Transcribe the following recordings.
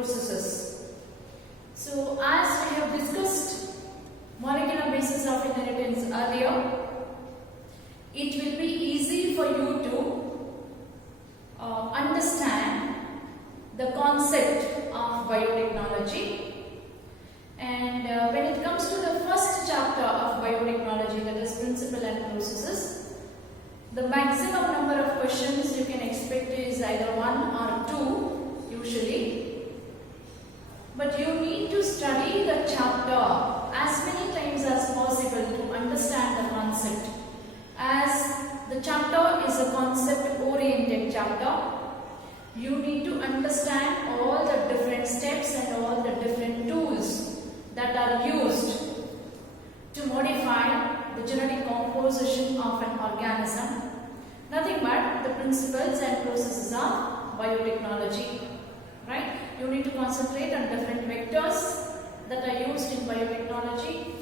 processes. So as we have discussed molecular basis of inheritance earlier, it will be easy for you to understand the concept of biotechnology. And when it comes to the first chapter of biotechnology, that is principle and processes, the maximum number of questions you can expect is either 1 or 2 usually. But you need to study the chapter as many times as possible to understand the concept. As the chapter is a concept oriented chapter, you need to understand all the different steps and all the different tools that are used to modify the genetic composition of an organism. Nothing but the principles and processes of biotechnology. Right? You need to concentrate on different vectors that are used in biotechnology,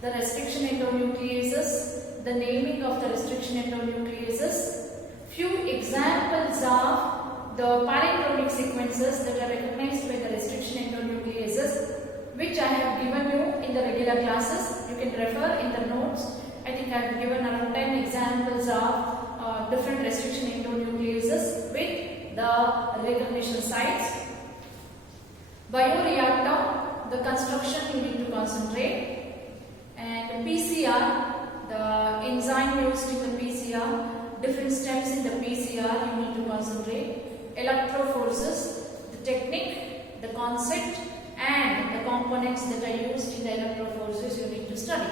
the restriction endonucleases, the naming of the restriction endonucleases, few examples of the palindromic sequences that are recognized by the restriction endonucleases, which I have given you in the regular classes. You can refer in the notes. I think I have given around 10 examples of different restriction endonucleases with the recognition sites. Bioreactor, the construction you need to concentrate, and PCR, the enzyme used in the PCR, different steps in the PCR you need to concentrate, electrophorese, the technique, the concept, and the components that are used in the electrophorese you need to study,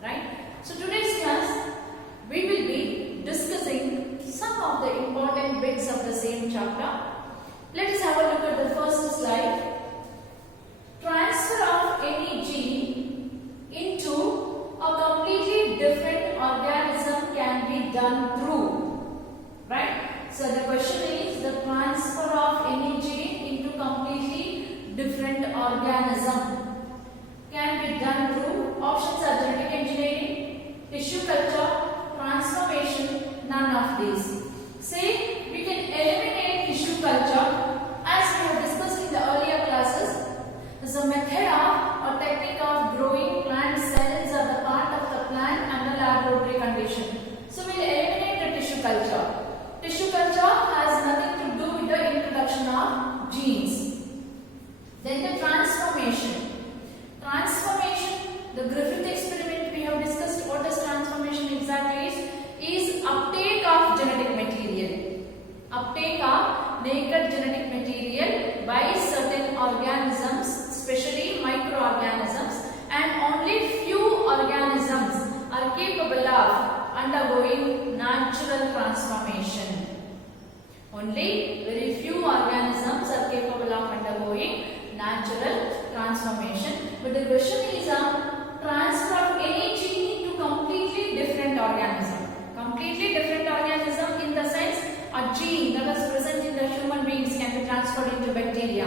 right? So today's class we will be discussing some of the important bits of the same chapter. Let us have a look at the first slide. Transfer of any gene into a completely different organism can be done through, right? So the question is the transfer of any gene into completely different organism can be done through. Options are genetic engineering, tissue culture, transformation, none of these. Say we can eliminate tissue culture as we have discussed in the earlier classes. This is a method of or technique of growing plant cells or the part of the plant under laboratory condition. So we will eliminate the tissue culture. Tissue culture has nothing to do with the introduction of genes. Then the transformation. Transformation, the Griffith experiment we have discussed. What is transformation exactly is uptake of genetic material. Uptake of naked genetic material by certain organisms, especially microorganisms, and only few organisms are capable of undergoing natural transformation. Only very few organisms are capable of undergoing natural transformation. But the question is transfer of any gene to completely different organism. Completely different organism in the sense a gene that is present in the human beings can be transferred into bacteria,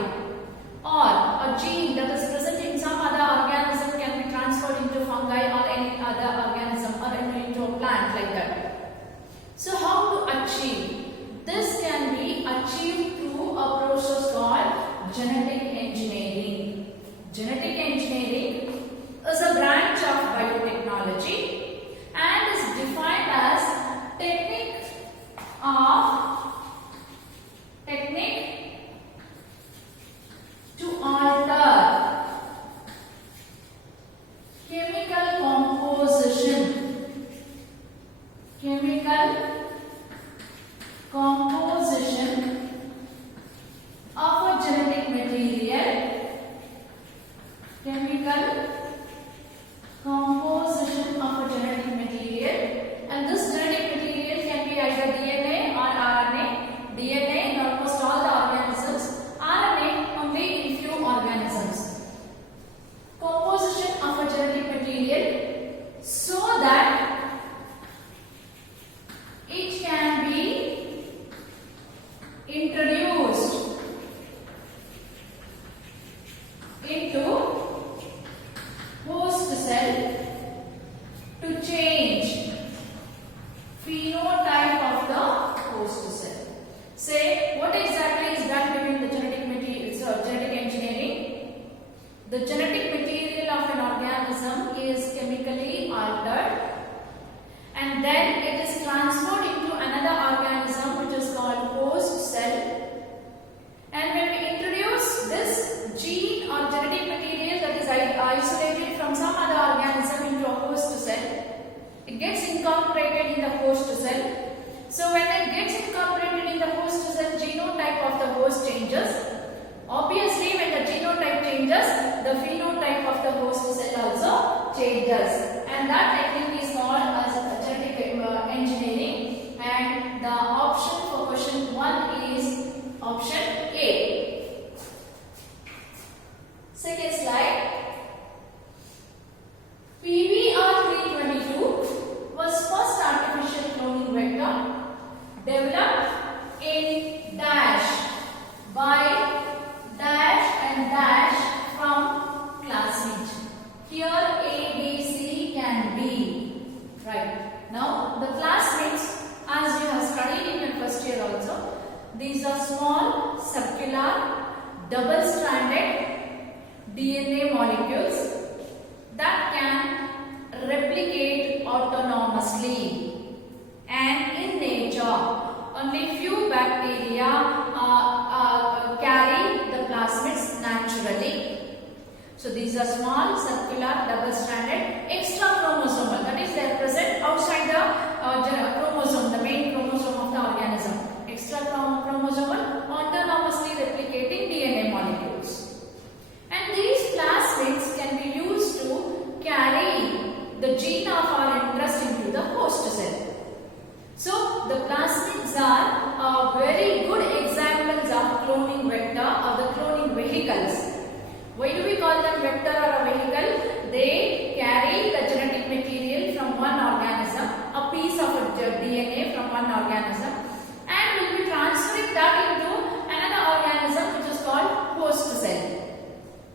or a gene that is present in some other organism can be transferred into fungi or any other organism or into a plant like that. So how to achieve? This can be achieved through a process called genetic engineering. Genetic engineering is a branch of biotechnology and is defined as technique to alter chemical composition of a genetic material. Chemical composition of a the genetic material of an organism is chemically altered and then it is transferred into another organism which is called host cell. And when we introduce this gene or genetic material that is isolated from some other organism into a host cell, it gets incorporated in the host cell. So when it gets incorporated in the host cell, genotype of the host changes. Obviously, when the genotype changes, the phenotype of the host cell also changes. And that technique is called as genetic engineering. And the option for question 1 is option A. Second slide. PBR322 was first artificial cloning vector developed in dash by dash and dash from classmate. Here A, B, C can be. Right. Now the classmates, as you have studied in your first year also, these are small, circular, double-stranded DNA molecules that can replicate autonomously. And in nature, only few bacteria carry the plasmids naturally. So these are small, circular, double-stranded, extra chromosomal. That is, they are present outside the chromosome, the main chromosome of the organism. Extra chromosomal, autonomously replicating DNA molecules. And these plasmids can be used to carry the gene of our interest into the host cell. So the plasmids are very good examples of cloning vector or the cloning vehicles. Why do we call them vector or a vehicle? They carry the genetic material from one organism, a piece of DNA from one organism, and will be transferring that into another organism which is called host cell.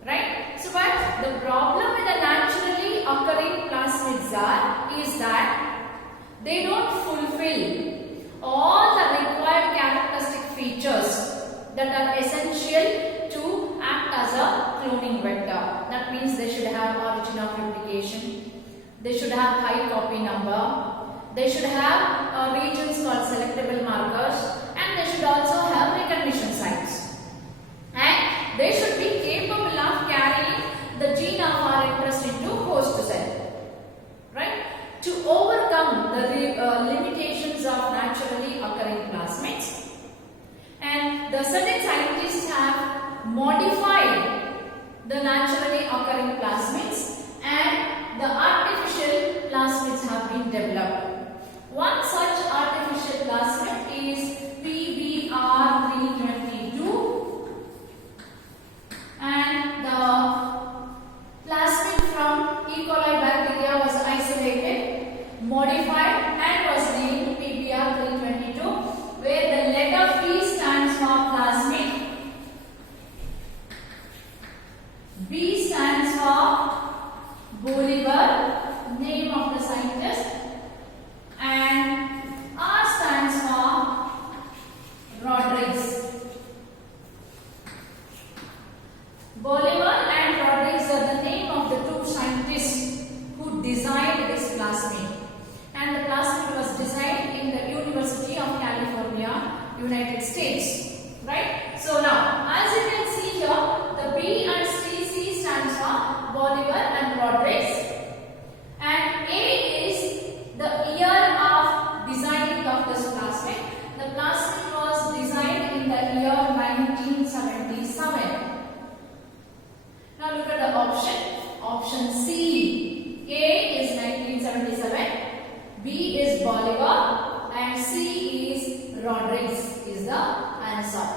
Right? So but the problem with the naturally occurring plasmids is that they don't fulfill all the required characteristic features that are essential to act as a cloning vector. That means they should have origin of replication, they should have high copy number, they should have regions called selectable markers, and they should also have recognition sites. And they should be capable of carrying the gene of our interest into host cell. Right? To overcome the limitations of naturally occurring plasmids, and the certain scientists have modified the naturally occurring plasmids and the artificial plasmids have been developed. One such artificial plasmid is PBR322, and the plasmid from E. coli bacteria was isolated, modified, and was named PBR322, where the letter P stands for plasmid, B stands for Bolivar, name of the scientist, and R stands for Rodriguez. Bolivar and Rodriguez are the name of the two scientists who designed this plasmid. And the plasmid was designed in the University of California, United States. Right? So now, as you can see here, the B and C stands for Bolivar and Rodriguez. And A is the year of designing of this plasmid. The plasmid was designed in the year 1977. Now look at the option. Option C. A is 1977, B is Bolivar, and C is Rodriguez is the answer.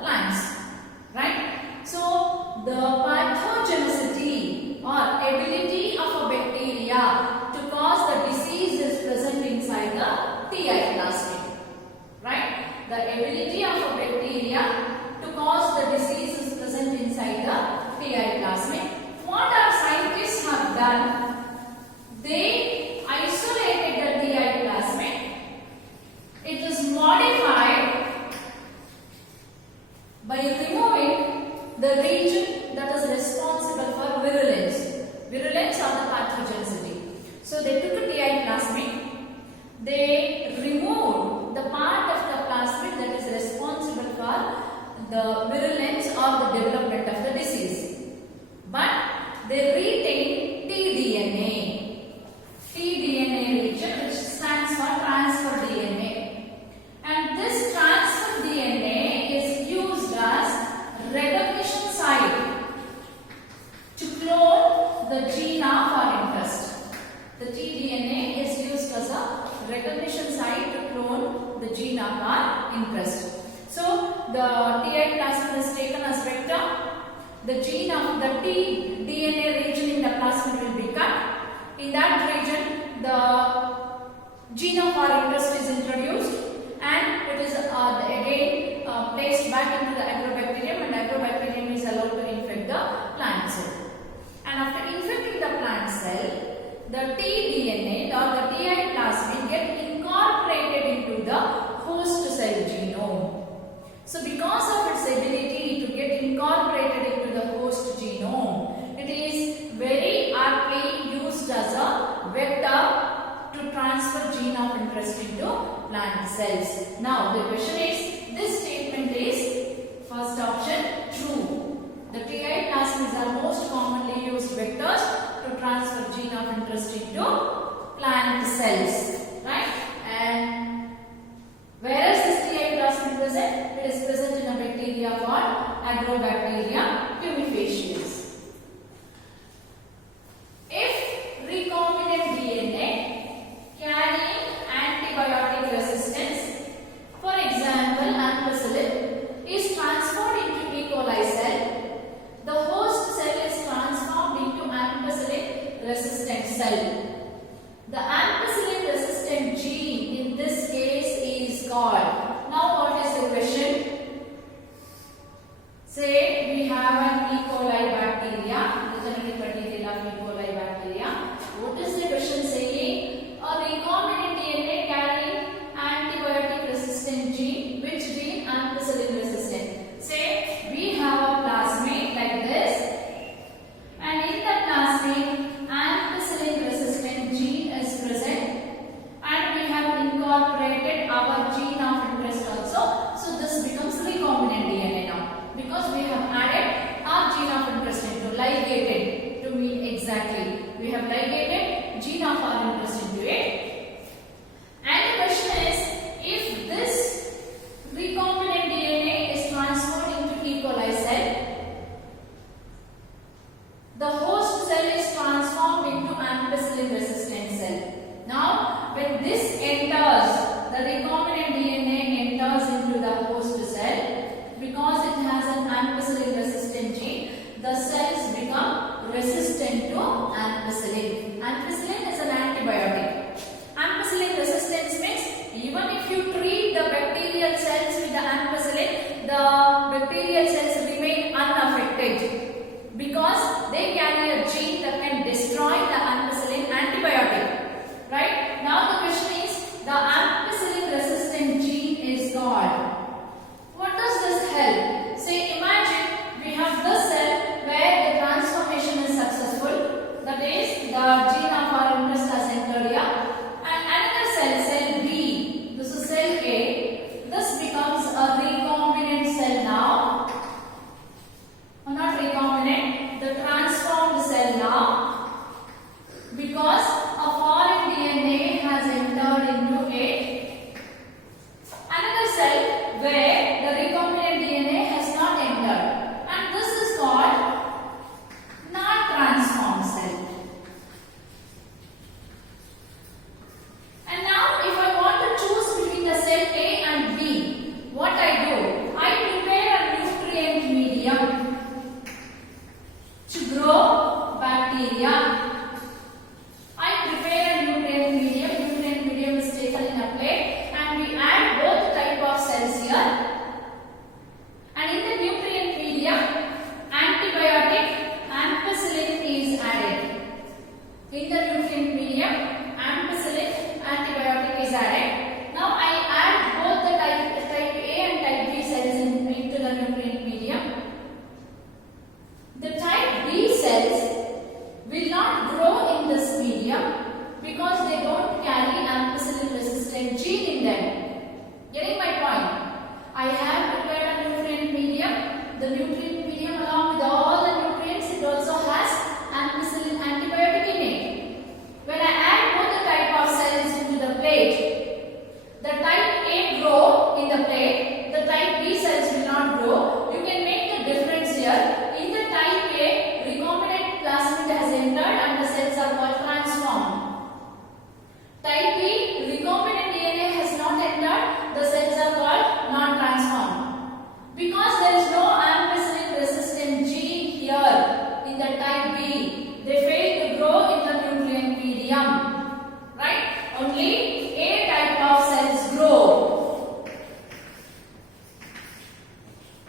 plants, right? So the pathogenicity or ability of a bacteria to cause the disease is present inside the TI plasmid, right? The ability of a bacteria to cause the disease is present inside the TI plasmid. What our scientists have done, they isolated the TI plasmid. It is modified by removing the region that is responsible for virulence or the pathogenicity. So they took a TI plasmid, they removed the part of the plasmid that is responsible for the virulence or the development of the disease. But they retain tDNA. tDNA region, which stands for transfer DNA. And this transfer DNA is used as recognition site to clone the gene of our interest. The tDNA is used as a recognition site to clone the gene of our interest. So the TI plasmid is taken as vector. The gene of the tDNA region in the plasmid will be cut. In that region, the gene of our interest is introduced, and it is again placed back into the agrobacterium, and agrobacterium is allowed to infect the plant cell. And after infecting the plant cell, the tDNA or the TI plasmid get incorporated into the host cell genome. So because of its ability to get incorporated into the host genome, it is very aptly used as a vector to transfer gene of interest into plant cells. Now the question is, this statement is first option true. The TI plasmids are most commonly used vectors to transfer gene of interest into plant cells, right? And where is this TI plasmid present? It is present in a bacteria called Agrobacterium tumefaciens. If recombinant DNA carrying antibiotic resistance, for example ampicillin, is transferred into E. coli cell, the host cell is transformed into ampicillin resistant cell. The ampicillin resistant gene in this case is called. Now what is the question? Say we have an E. coli bacteria, the genetic material of E. coli bacteria. What is the question saying? A recombinant DNA carrying antibiotic resistant gene. Which gene? Ampicillin resistant. Say we have a plasmid like this, and in the plasmid ampicillin resistant gene is present, and we have incorporated our gene of interest also. So this becomes recombinant DNA now, because we have added our gene of interest into, ligated to mean exactly. We have ligated gene of our interest into it. And the question is, if this recombinant DNA is transferred into E. coli cell, the host cell is transformed into ampicillin resistant cell. Now, when this enters, the recombinant DNA enters into the host cell, because it has an ampicillin resistant gene, the cells become resistant to ampicillin. Ampicillin is an antibiotic. Ampicillin resistance means even if you treat the bacterial cells with the ampicillin, the bacterial cells remain unaffected, because they carry a gene that can destroy the ampicillin antibiotic. Right? Now the question is, the ampicillin resistant gene is called. What does this help? Say imagine we have this cell where the transformation is successful, that is the gene of our interest has entered here, and another cell, cell B, this is cell A, this becomes a recombinant cell now,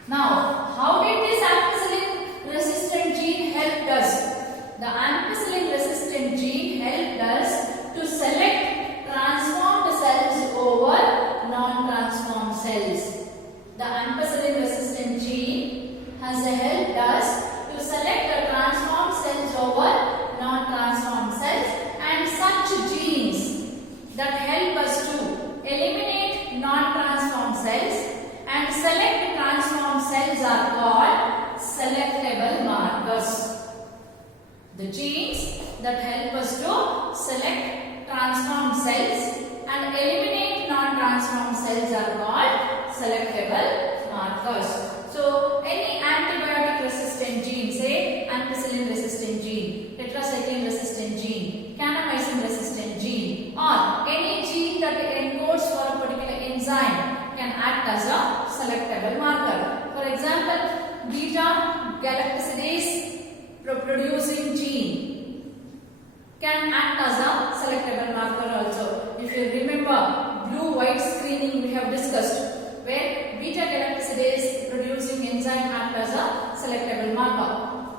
Now, how did this ampicillin resistant gene help us? The ampicillin resistant gene helped us to select transformed cells over non-transformed cells. The ampicillin resistant gene has helped us to select the transformed cells over non-transformed cells, and such genes that help us to eliminate non-transformed cells and select transformed cells are called selectable markers. The genes that help us to select transformed cells and eliminate non-transformed cells are called selectable markers. So, any antibiotic resistant gene, say ampicillin resistant gene, tetracycline resistant gene, kanamycin resistant gene, or any gene that encodes for a particular enzyme can act as a selectable marker. For example, beta galactosidase producing gene can act as a selectable marker also. If you remember, blue-white screening we have discussed, where beta galactosidase producing enzyme act as a selectable marker.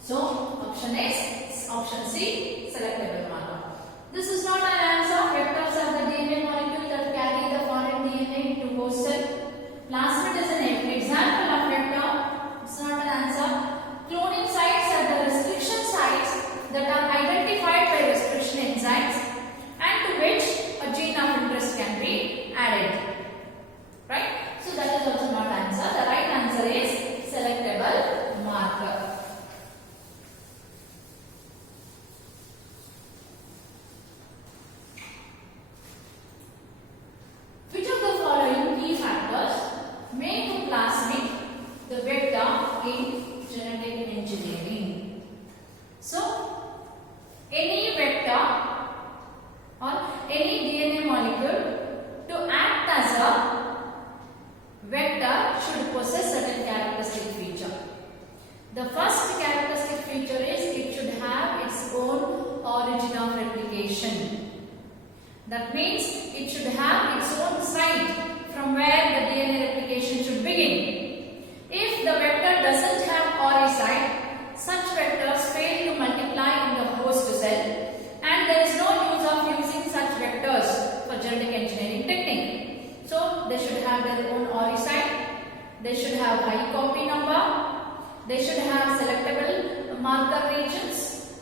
So, option is option C, selectable marker. This is not an answer. Vectors are the DNA molecule that carry the foreign DNA into host cell. Plasmid is an example of vector. It's not an answer. Cloning sites are the restriction sites that are identified by restriction enzymes and to which a gene of interest can be added. Right? So that is also not answer. The right answer is selectable marker. Which of the following key factors make a plasmid the vector in genetic engineering? So, any vector or any DNA molecule to act as a vector should possess certain characteristic feature. The first characteristic feature is it should have its own origin of replication. That means it should have its own site from where the DNA replication should begin. If the vector doesn't have ori site, such vectors fail to multiply in the host cell, and there is no use of using such vectors for genetic engineering technique. So they should have their own ori site, they should have high copy number, they should have selectable marker regions,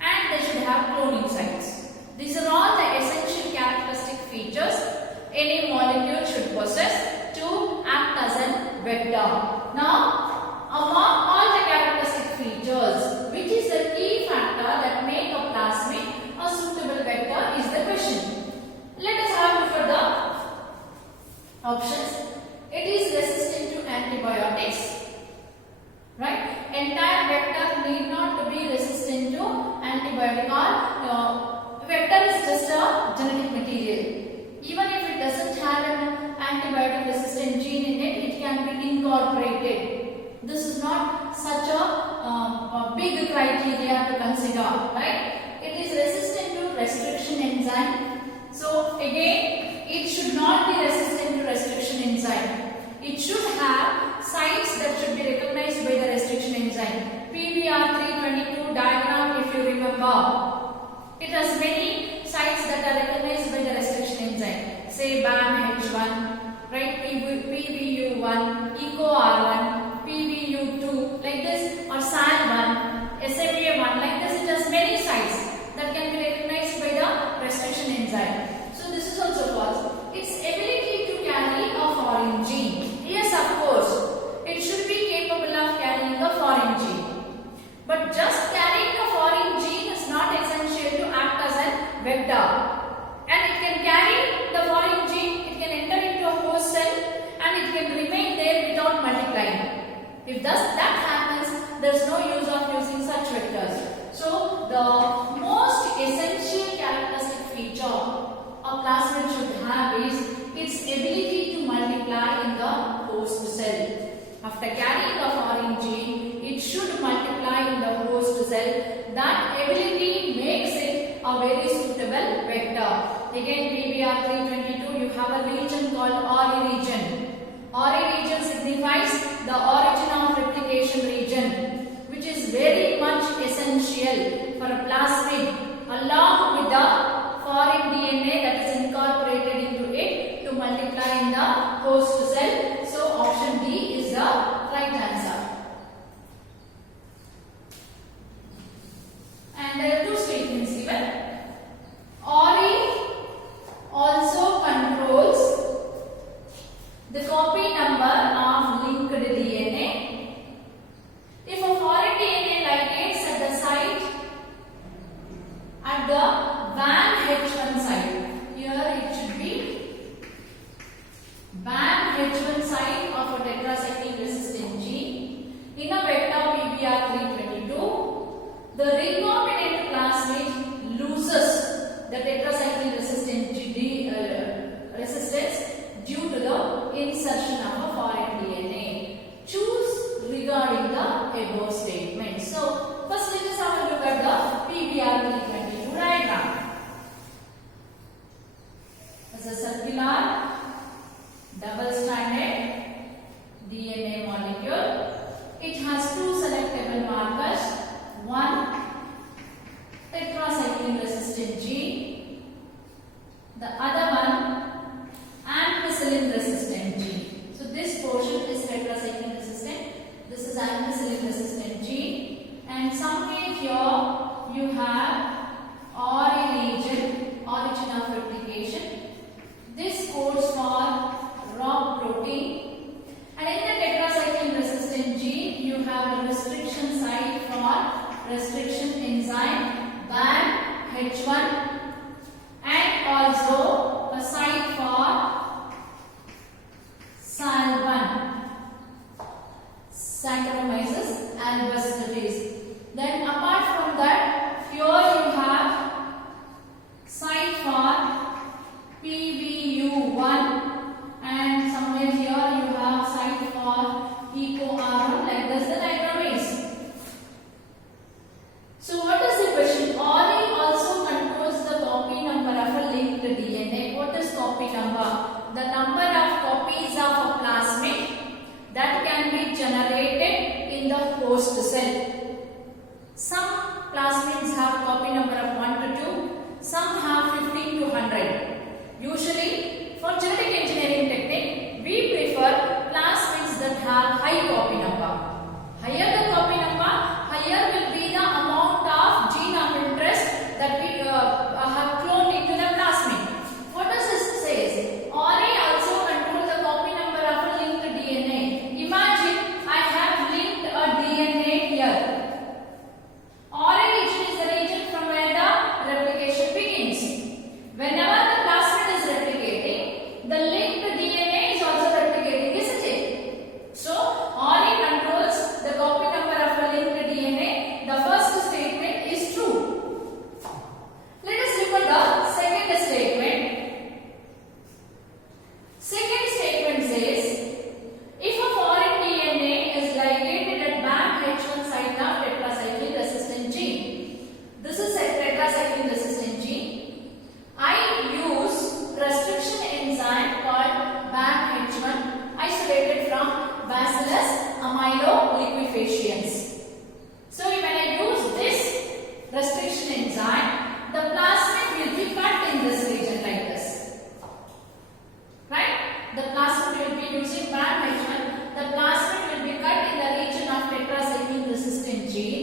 and they should have cloning sites. These are all the essential characteristic features any molecule should possess to act as a vector. Now, among all the characteristic features, which is the key factor that make a plasmid a suitable vector is the question. Let us have a look at the options. It is resistant to antibiotics. Right? Entire vector need not to be resistant to antibiotic, or vector is just a genetic material. Even if it doesn't have an antibiotic resistant gene in it, it can be incorporated. This is not such a big criteria to consider, right? It is resistant to restriction enzyme. So again, it should not be resistant to restriction enzyme. It should have sites that should be recognized by the restriction enzyme. PBR322 diagram, if you remember, it has many sites that are recognized by the restriction enzyme. Say BAMH1, right? PBU1, EcoR1, PBU2, like this, or SAL1, SMA1, like this. It has many sites that can be recognized by the restriction enzyme. So this is also false. Its ability to carry a foreign gene. Yes, of course, it should be capable of carrying a foreign gene. But just carrying a foreign gene is not essential to act as a vector. And it can carry the foreign gene, it can enter into a host cell, and it can remain there without multiplying. If that happens, there is no use of using such vectors. So, the most essential characteristic feature a plasmid should have is its ability to multiply in the host cell. After carrying a foreign gene, it should multiply in the host cell. That ability makes it a very suitable vector. Again, PBR322, you have a region called ori region. Ori region signifies the for a plasmid along with the foreign DNA that is incorporated into it to multiply in the host cell. So option D is the right answer. And there are two statements given. ORI also controls the copy number of linked DNA. If a foreign DNA ligates at the site at the Van H1 site, here it should be Van H1 site of a tetracycline resistant gene in a vector PBR322, the recombinant plasmid loses the tetracycline resistance due to the insertion of a foreign DNA. Choose regarding the above statement. So, first let us have a look at the PBR322 diagram. As a circular, double-stranded DNA molecule, it has two selectable markers. One, tetracycline resistant gene. The other one, ampicillin resistant gene. So this portion is tetracycline resistant. This is ampicillin resistant gene. And somewhere here you have ORI region, origin of replication. This codes for ROB protein. And in the tetracycline resistant gene, you have a restriction site for restriction enzyme BAN H1 and also a site for SAL1, Saccharomyces albustris. Then apart from that, here you have site for PVU1 and somewhere here you have site for EcoR1, like this the diagram is. So what is the question? ORI also controls the copy number of a linked DNA. What is copy number? The number of copies of a plasmid that can be generated in the host cell. Some plasmids have copy number of 1 to 2, some have 15 to 100. Usually, for genetic engineering technique, we prefer plasmids that have high copy number. Higher the copy number, higher will be the amount of gene of interest that we have cloned into the plasmid. What does this say? ORI also controls the copy number of a linked DNA. Imagine I have linked a DNA here. ORI region is the region from where the replication begins. Whenever the plasmid is replicating, the linked DNA is also replicating, isn't it? So, ORI controls the copy number of a linked DNA. The first statement is true. Let us look at the second statement. Second statement says, if a foreign DNA is ligated at BAN H1 site of tetracycline resistant gene, this is a tetracycline resistant gene. I use restriction enzyme called BAN H1 isolated from Bacillus amyloliquefaciens. So when I use this restriction enzyme, the plasmid will be cut in this region like this. Right? The plasmid will be using BAN H1. The plasmid will be cut in the region of tetracycline resistant gene.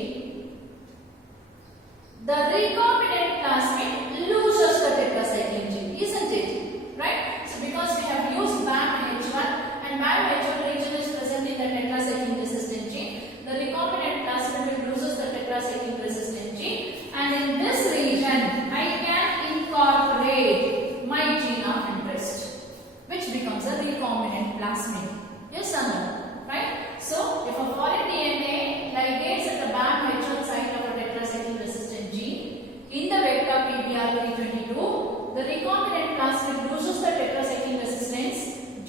The recombinant plasmid loses the tetracycline gene, isn't it? Right? So because we have used BAN H1 and BAN H1 region is present in the tetracycline resistant gene, the recombinant plasmid loses the tetracycline resistant gene, and in this region I can incorporate my gene of interest, which becomes a recombinant plasmid. Yes or no? Right? So if a foreign DNA ligates at the BAN H1 site of a tetracycline resistant gene in the vector PBR322, the recombinant plasmid loses the tetracycline resistance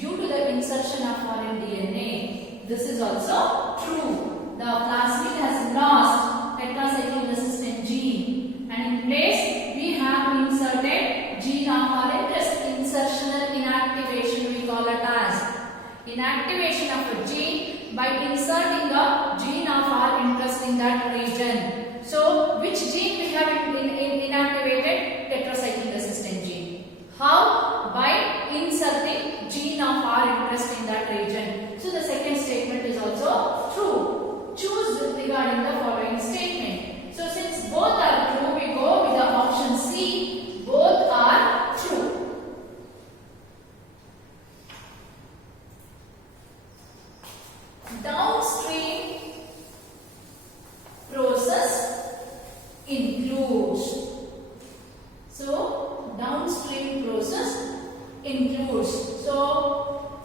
due to the insertion of foreign DNA. This is also true. The plasmid has lost tetracycline resistant gene, and in place we have inserted gene of our interest. Insertional inactivation we call it as. Inactivation of a gene by inserting the gene of our interest in that region. So which gene we have inactivated? Tetracycline resistant gene. How? By inserting gene of our interest in that region. So the second statement is also true. Choose regarding the following statement. So since both are true, we go with the option C. Both are true. Downstream process includes. So downstream process includes. So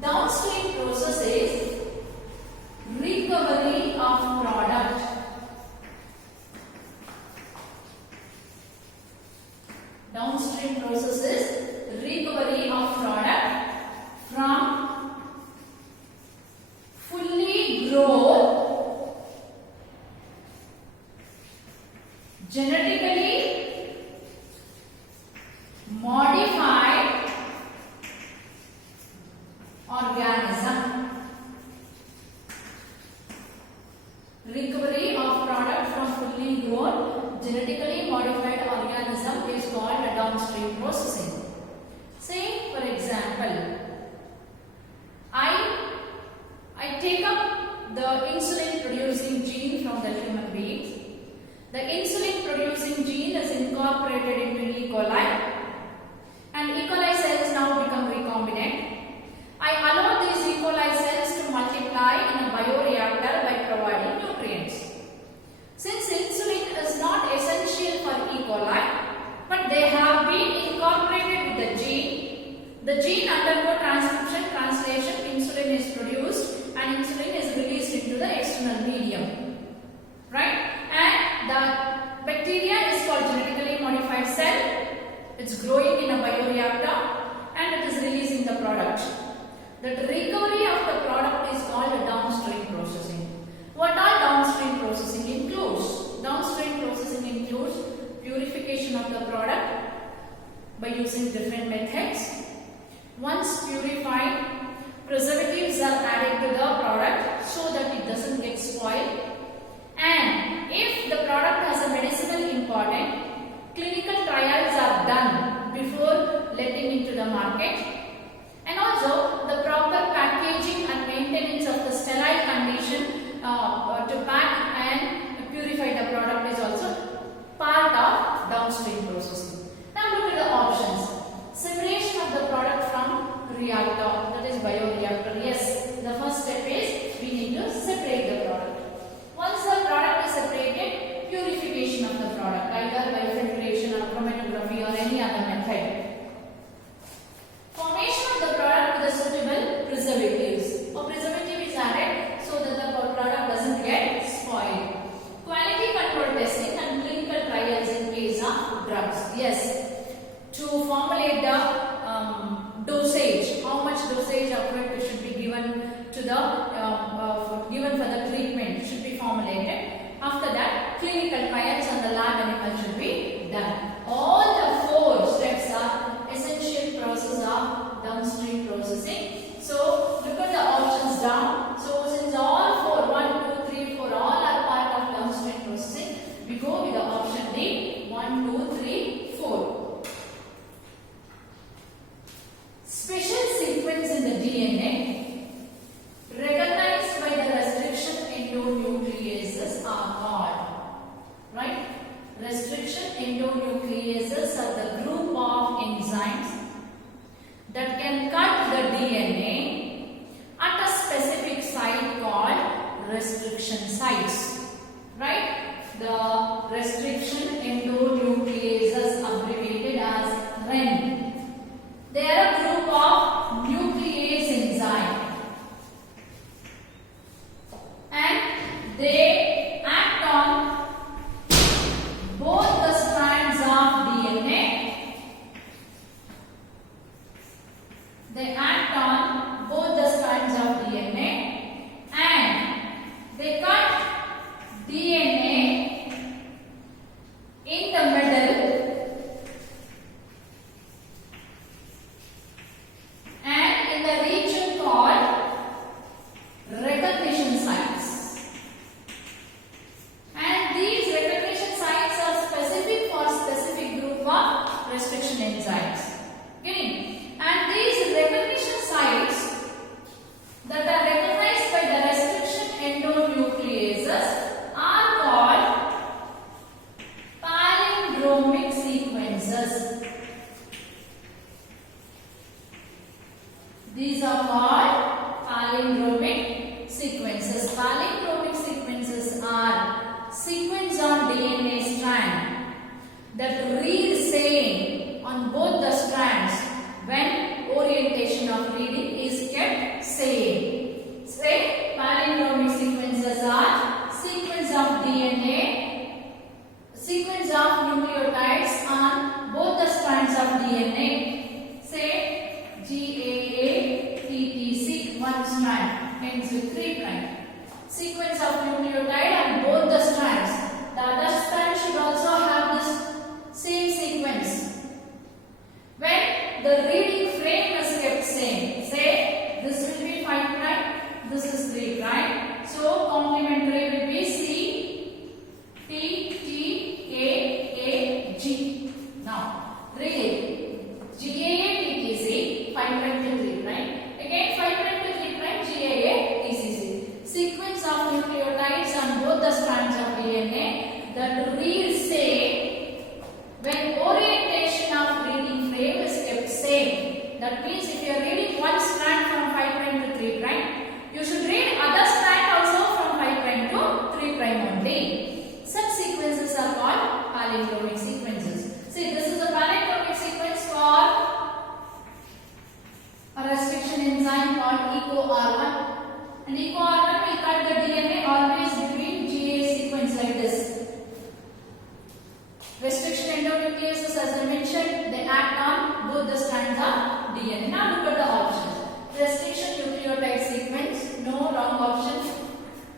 downstream process is recovery of product. Downstream process is recovery of product from fully grown, genetically modified organism. Recovery of product from fully grown, genetically modified organism is called a downstream processing. Say for example, I take up the insulin producing gene from the human being. The insulin producing gene is incorporated into E. coli, and E. coli cells now become recombinant. I allow these E. coli cells to multiply in a bioreactor by providing nutrients. Since insulin is not essential for E. coli, but they have been incorporated with the gene undergo transcription, translation, insulin is produced and insulin is released into the external medium, right? And the bacteria is called genetically modified cell. It's growing in a bioreactor and it is releasing the product. The recovery of the product is called a downstream processing. What all downstream processing includes? Downstream processing includes purification of the product by using different methods. Once purified, preservatives are added to the product so that it doesn't get spoiled. And if the product has a medicinal importance, clinical trials are done before letting into the market. And also the proper packaging and maintenance of the sterile condition to pack and purify the product is also part of downstream processing. Now look at the options. Separation of the product from reactor, that is bioreactor. Yes, the first step is we need to separate the product. Once the product is separated, purification of the product, either by filtration or chromatography or any other method. Formation of the product with a suitable preservatives. A preservative is added so that the product doesn't get spoiled. Quality control testing and clinical trials in case of drugs. Yes, to formulate the dosage, how much dosage of it should be given to the given for the treatment should be formulated. After that, clinical trials on the lab animal should be done. All the four steps are essential process of downstream processing. So look at the options down. So since all four, 1, 2, 3, 4, all are part of downstream processing, we go with the option D, 1, 2, 3, 4. Special sequence in the DNA recognized by the restriction endonucleases are called, right? Restriction endonucleases are the group of enzymes that can cut the DNA at a specific site called restriction sites, right? The restriction endonucleases abbreviated as REN. They are a group of nuclease enzyme and they act on both the strands of DNA. They act on both the strands of DNA and they cut DNA in the middle and in the region called recognition sites. prime. Sequence of nucleotide on both the strands. The other strand should also have this same sequence. When the reading frame is kept same, say this will be 5 prime, this is 3 prime. So complementary will be C, T, T, A, G. Now reading GAA, TTC, 5 prime to 3 prime. Again 5 prime to 3 prime, GAA, TCC. Sequence of nucleotides on both the strands of DNA that read same when orientation of reading frame is kept same. That means if you are reading one strand from 5 prime to 3 prime, you should read other strand also from 5 prime to 3 prime only. Such sequences are called palindromic sequences. See, this is a palindromic sequence for a restriction enzyme called EcoR1. And EcoR1 will cut the DNA always between GA sequence like this. Restriction endonucleases, as I mentioned, they act on both the strands of DNA. Now look at the options. Restriction nucleotide sequence, no, wrong option.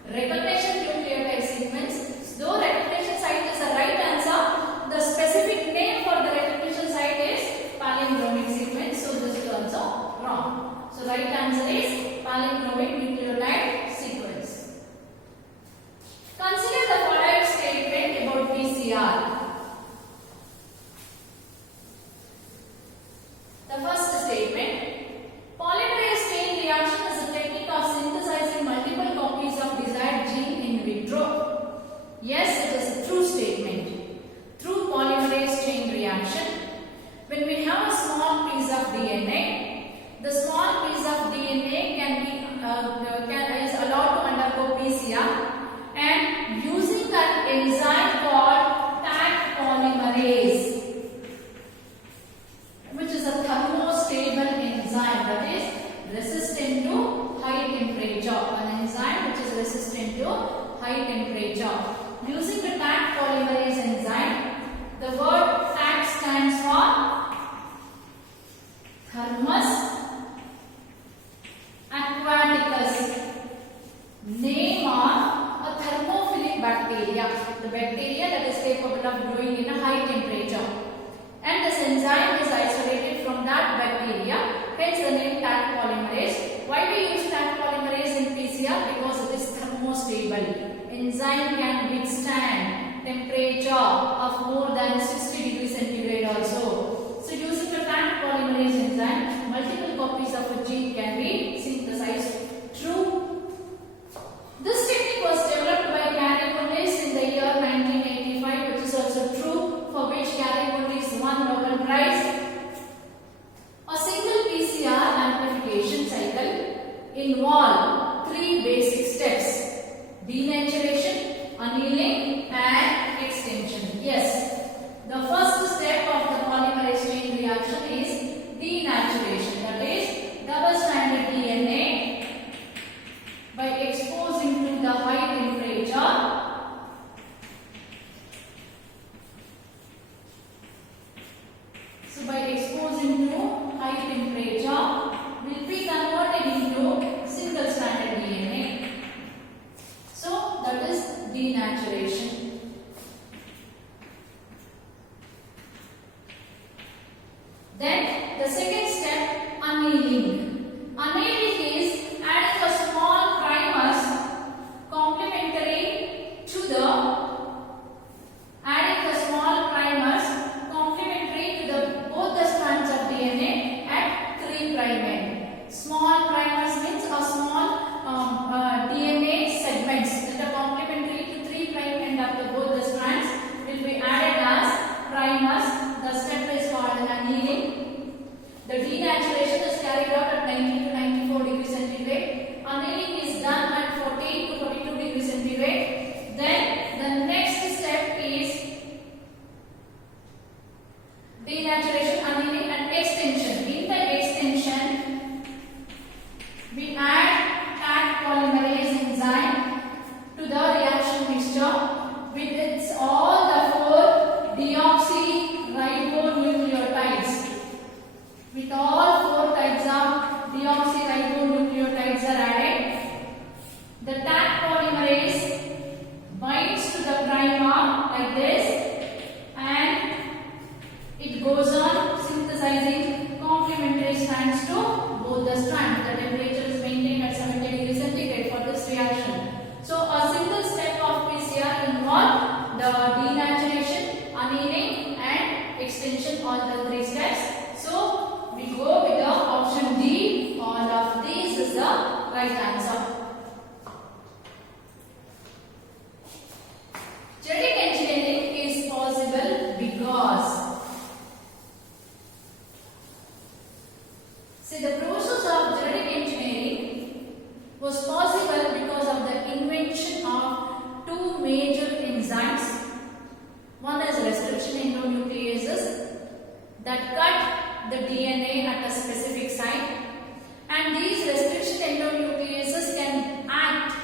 Recognition nucleotide sequence, though recognition site is the right answer, the specific name for the recognition site is palindromic sequence, so this is also wrong. So right answer is palindromic nucleotide sequence. Consider the following statement about PCR. The first statement, polymerase chain reaction is a technique of synthesizing multiple copies of desired gene in vitro. Yes, it is a true statement. Through polymerase chain reaction, when we have a small piece of DNA, the small piece of DNA is allowed to undergo PCR, and using that enzyme called Taq polymerase, which is a thermostable enzyme that is resistant to high temperature. An enzyme which is resistant to high temperature. Using the Taq polymerase enzyme, the word Taq stands for Thermus aquaticus, name of a thermophilic bacteria, the bacteria that is capable of growing in a high temperature. And this enzyme is isolated from that bacteria, hence the name Taq polymerase. Why we use Taq polymerase in PCR? Because it is thermostable. Enzyme can withstand temperature of more than 60 degrees centigrade also. So using the Taq polymerase enzyme, multiple copies of a gene can be synthesized. True. This technique was developed by Gary Mullis in the year 1985, which is also true, for which Gary Mullis won Nobel Prize. A single PCR amplification cycle involves 3 basic steps: denaturation, annealing, and extension. Yes, the first step of the polymerase chain reaction is denaturation, that is double-stranded DNA by exposing to the high temperature by exposing to high temperature will be converted into single-stranded DNA. So that is denaturation. Then the second step, annealing. Annealing is adding a small primers complementary the Taq polymerase binds to the primer like this, and it goes on synthesizing complementary strands to both the strands. The temperature is maintained at 70 degrees centigrade for this reaction. So a single step of PCR involves the denaturation, annealing and extension, all the three steps. So we go with the option D. All of these is the right answer. Genetic engineering is possible because, see, the process of genetic engineering was possible because of the invention of two major enzymes. One is restriction endonucleases that cut the DNA at a specific site, and these restriction endonucleases can act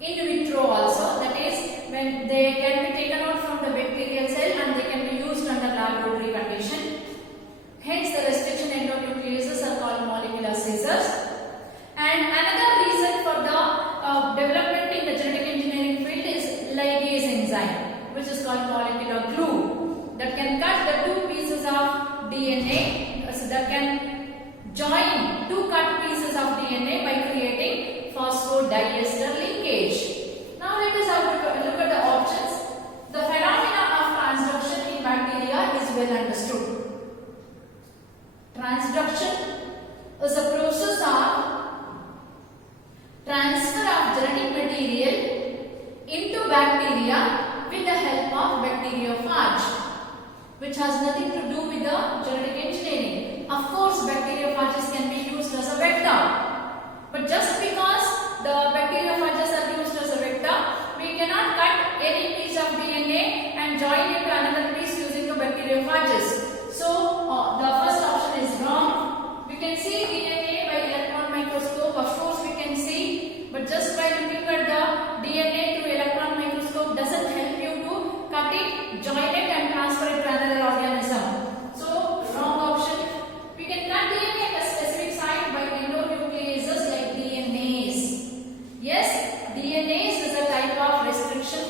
in vitro also, that is when they can be taken out from the bacterial cell and they can be used under laboratory condition. Hence the restriction endonucleases are called molecular scissors. And another reason for the development in the genetic engineering field is ligase enzyme, which is called molecular glue, that can cut the two pieces of DNA, so that can join two cut pieces of DNA by creating phosphodiester linkage. Now let us have a look at the options. The phenomena of transduction in bacteria is well understood. Transduction is a process of transfer of genetic material into bacteria with the help of bacteriophage, which has nothing to do with the genetic engineering. Of course, bacteriophages can be used as a vector, but just because the bacteriophages are used as a vector, we cannot cut any piece of DNA and join it to another piece using the bacteriophages. So the first option is wrong. We can see DNA by electron microscope, of course we can see, but just by looking at the DNA through electron microscope doesn't help you to cut it, join it and transfer it to another organism. So wrong option. We can cut DNA at a specific site by endonucleases like DNase. Yes, DNase is a type of restriction,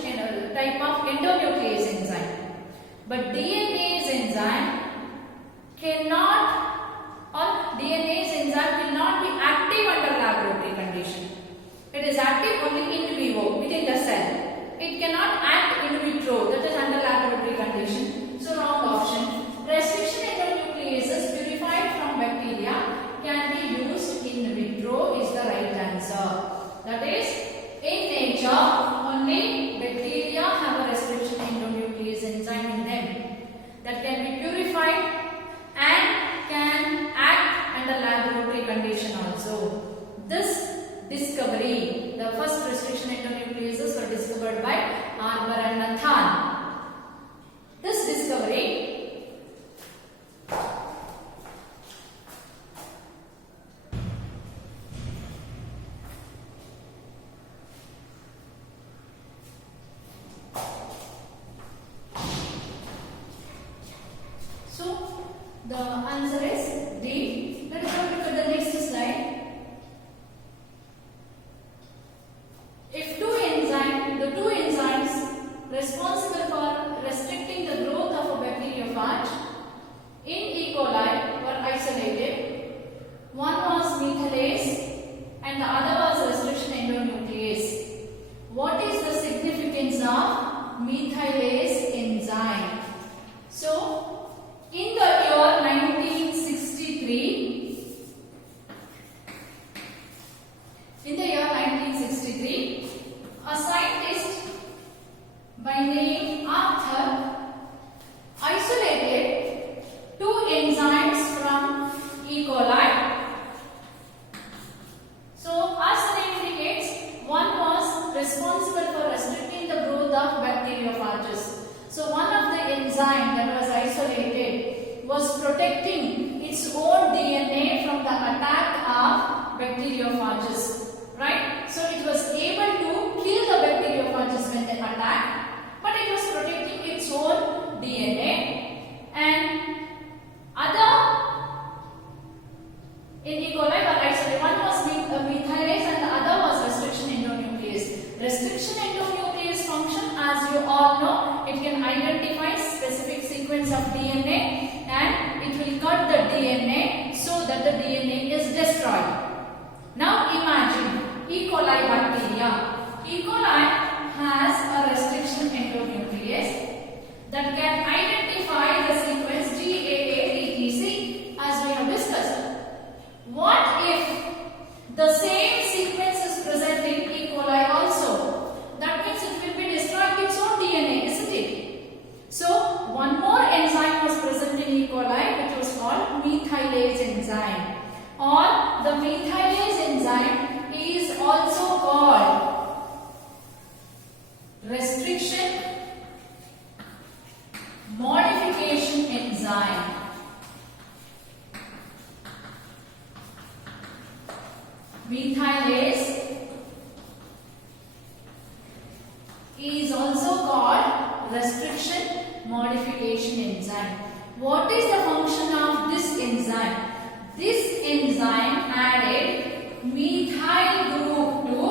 type of endonuclease enzyme. But DNase enzyme cannot, or DNase enzyme will not be active under laboratory condition. It is active only in vivo, within the cell. It cannot act in vitro, that is under laboratory condition. So wrong option. Restriction endonucleases purified from bacteria can be used in vitro is the right answer. That is, in nature, only bacteria have a restriction endonuclease enzyme in them that can be purified and can act under laboratory condition also. This discovery, the first restriction endonucleases were discovered by Arber and Nathan. This discovery the answer is D. Let us have a look at the next slide. If the two enzymes responsible for restricting the growth of a bacteriophage in E. coli were isolated, one was methylase and the other was restriction endonuclease. What is the significance of methylase enzyme? So, in the year 1963, a scientist by name Arthur isolated two enzymes from E. coli. So, as the name indicates, one was responsible for restricting the growth of bacteriophages. So, one of the enzyme that was isolated was protecting its own DNA from the attack of bacteriophages, right? So it was able to kill the bacteriophages when they attack, but it was protecting its own DNA. And other in E. coli were isolated. One was methylase and the other was restriction endonuclease. Restriction endonuclease function, as you all know, it can identify specific sequence of DNA and it will cut the DNA so that the DNA is destroyed. Now imagine E. coli bacteria. E. coli has a restriction endonuclease that can identify the sequence GAA-ETC as we have discussed. What if the same sequence is present in E. coli also? That means it will be destroyed its own DNA, isn't it? So one more enzyme was present in E. coli which was called methylase enzyme, or the methylase enzyme is also called restriction modification enzyme. Methylase is also called restriction modification enzyme. What is the function of this enzyme? This enzyme added methyl group to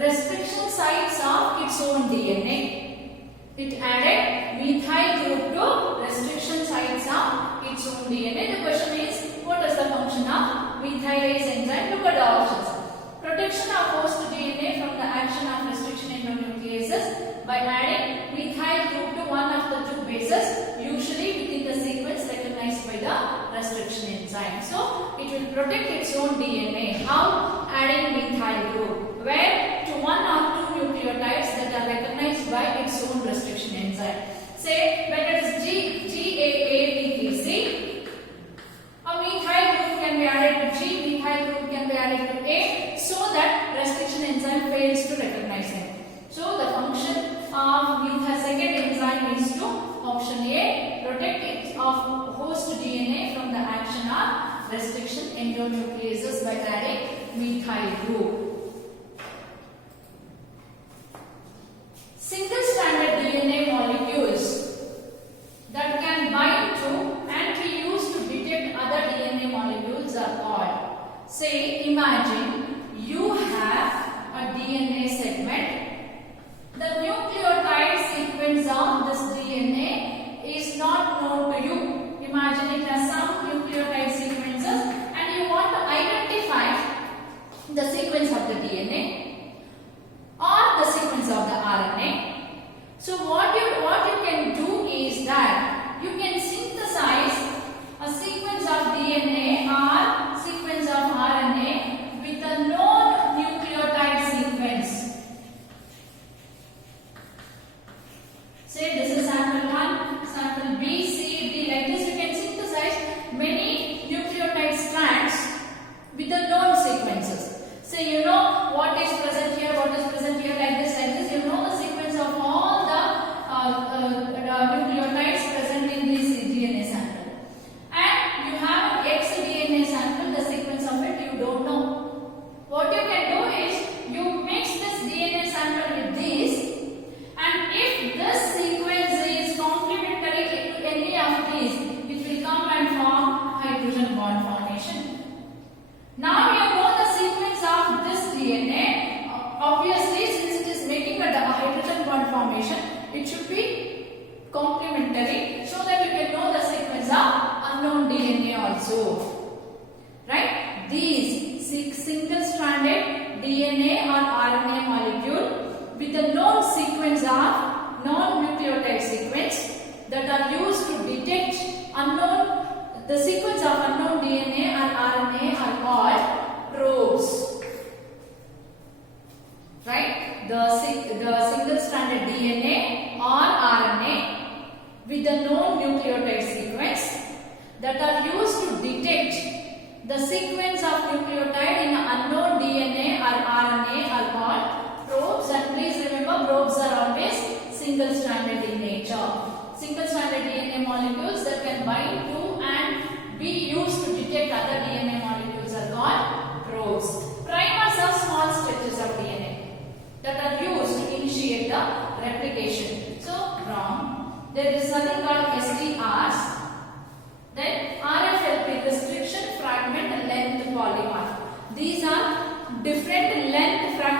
restriction sites of its own DNA. It added methyl group to restriction sites of its own DNA. The question is, what is the function of methylase enzyme? Look at the options. Protection of host DNA from the action of restriction endonucleases by adding methyl group to one of the two bases, usually within the sequence recognized by the restriction enzyme. So it will protect its own DNA. How? Adding methyl group, where to one or two nucleotides that are recognized by its own restriction enzyme. Say when it is GAA-ETC, a methyl group can be added to G, methyl group can be added to A, so that restriction enzyme fails to recognize it. So the function of the second enzyme is to option A, protect it of host DNA from the action of restriction endonucleases by adding methyl group. Single-stranded DNA molecules that can bind to and be used to detect other DNA molecules are called. Say, imagine you have a DNA segment. The nucleotide sequence of this DNA is not known to you. Imagine it has some nucleotide sequences and you want to identify the sequence of the DNA or the sequence of the RNA. So what you can do is that you can synthesize a sequence of DNA or sequence of RNA with a known nucleotide sequence. Say this is sample 1, sample B, C, D. Like this you can synthesize many nucleotide strands with the known sequences. Say you know what is present here, what is present here, like this, you know the sequence of all the nucleotides present in this DNA sample. And you have an X DNA sample, the sequence of it you don't know. What you can do is you mix this DNA sample with this, and if this sequence is complementary to any of these, it will come and form hydrogen bond formation. Now you know the sequence of this DNA. Obviously, since it is making a hydrogen bond formation, it should be complementary so that you can know the sequence of unknown DNA also. Right? These single-stranded DNA or RNA molecule with a known sequence of non-nucleotide sequence that are used to detect the sequence of unknown DNA or RNA are called probes. Right? The single-stranded DNA or RNA with the known nucleotide sequence that are used to detect the sequence of nucleotide in unknown DNA or RNA are called probes. And please remember, probes are always single-stranded in nature. Single-stranded DNA molecules that can bind to and be used to detect other DNA molecules are called probes. Primers are small stretches of DNA that are used to initiate the replication. So, wrong. There is something called STRs. Then RFLP, restriction fragment length polymer. These are different length fragment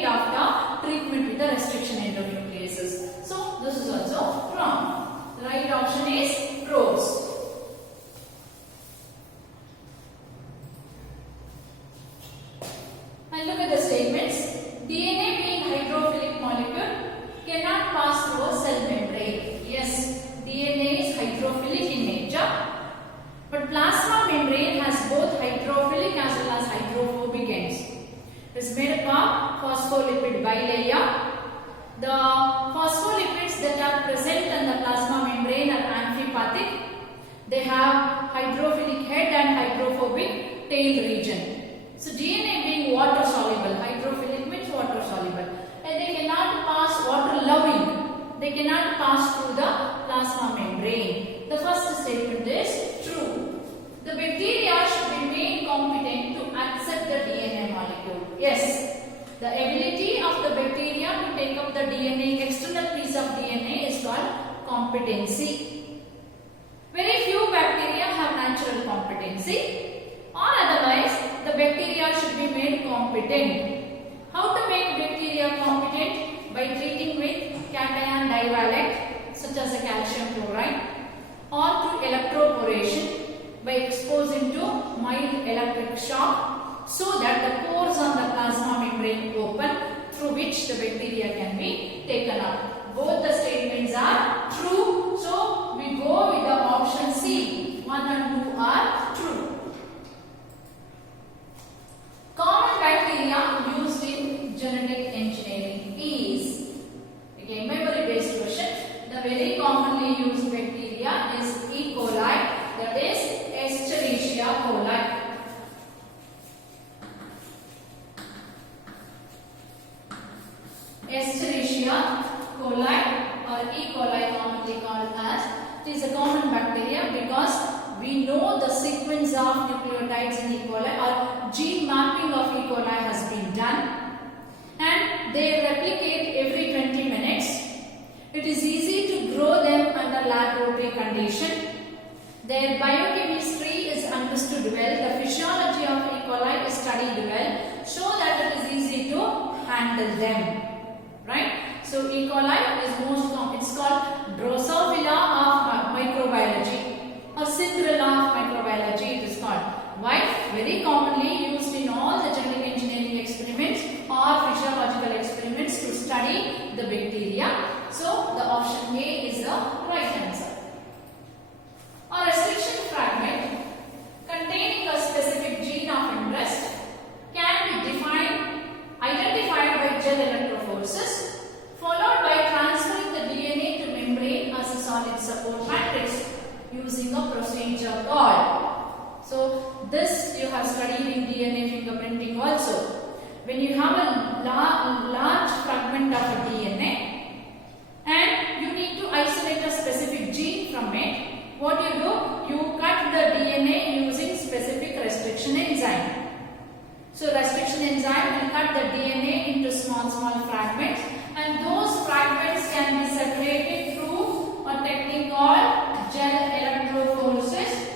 made after treatment with the restriction endonucleases. So this is also wrong. The right option is probes. And look at the statements. DNA being hydrophilic molecule cannot pass through a cell membrane. Yes, DNA is hydrophilic in nature, but plasma membrane has both hydrophilic as well as hydrophobic ends. It is made up of phospholipid bilayer. The phospholipids that are present in the plasma membrane are amphipathic. They have hydrophilic head and hydrophobic tail region. So DNA being water soluble, hydrophilic means water soluble, and they cannot pass water loving. They cannot pass through the plasma membrane. The first statement is true. The bacteria should be made competent to accept the DNA molecule. Yes, the ability of the bacteria to take up the DNA, external piece of DNA, is called competency. Very few bacteria have natural competency, or otherwise the bacteria should be made competent. How to make bacteria competent? By treating with cation divalent such as a calcium chloride, or through electroporation by exposing to mild electric shock, so that the pores on the plasma membrane open through which the bacteria can be taken up. Both the statements are true, so we go with the option C. 1 and 2 are true. Common bacteria used in genetic engineering is, again, memory based question. The very commonly used bacteria is E. coli, that is Escherichia coli. Escherichia coli or E. coli, commonly called as, it is a common bacteria because we know the sequence of nucleotides in E. coli, or gene mapping of E. coli has been done, and they replicate every 20 minutes. It is easy to grow them under laboratory condition. Their biochemistry is understood well. The physiology of E. coli is studied well, so that it is easy to handle them. Right? So E. coli is most common. It's called Drosophila of microbiology, or Cinderella of microbiology it is called. Why? Very commonly used in all the genetic engineering experiments or physiological experiments to study the bacteria. So the option A is the right answer. A restriction fragment containing a specific gene of interest can be identified by gel electrophoresis, followed by transferring the DNA to membrane as a solid support matrix using a procedure called. So this you have studied in DNA fingerprinting also. When you have a large fragment of a DNA and you need to isolate a specific gene from it, what you do? You cut the DNA using specific restriction enzyme. So restriction enzyme will cut the DNA into small fragments, and those fragments can be separated through a technique called gel electrophoresis,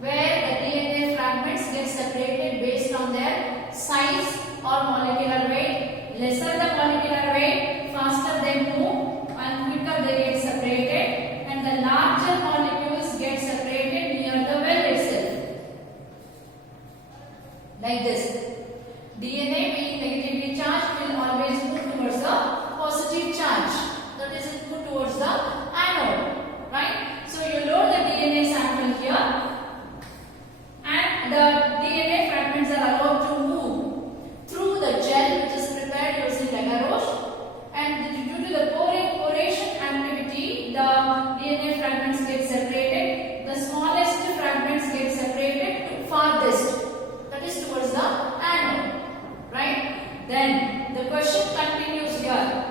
where the DNA fragments get separated based on their size or molecular weight. Lesser the molecular weight, faster they move and quicker they get separated, and the larger molecules get separated near the well itself. Like this. DNA being negatively charged will always move towards the positive charge. That is, it move towards the anode. Right? So you load the DNA sample here, and the DNA fragments are allowed to move through the gel which is prepared using agarose, and due to the poration activity, the DNA fragments get separated. The smallest fragments get separated to farthest, that is towards the anode. Right? Then the question continues here.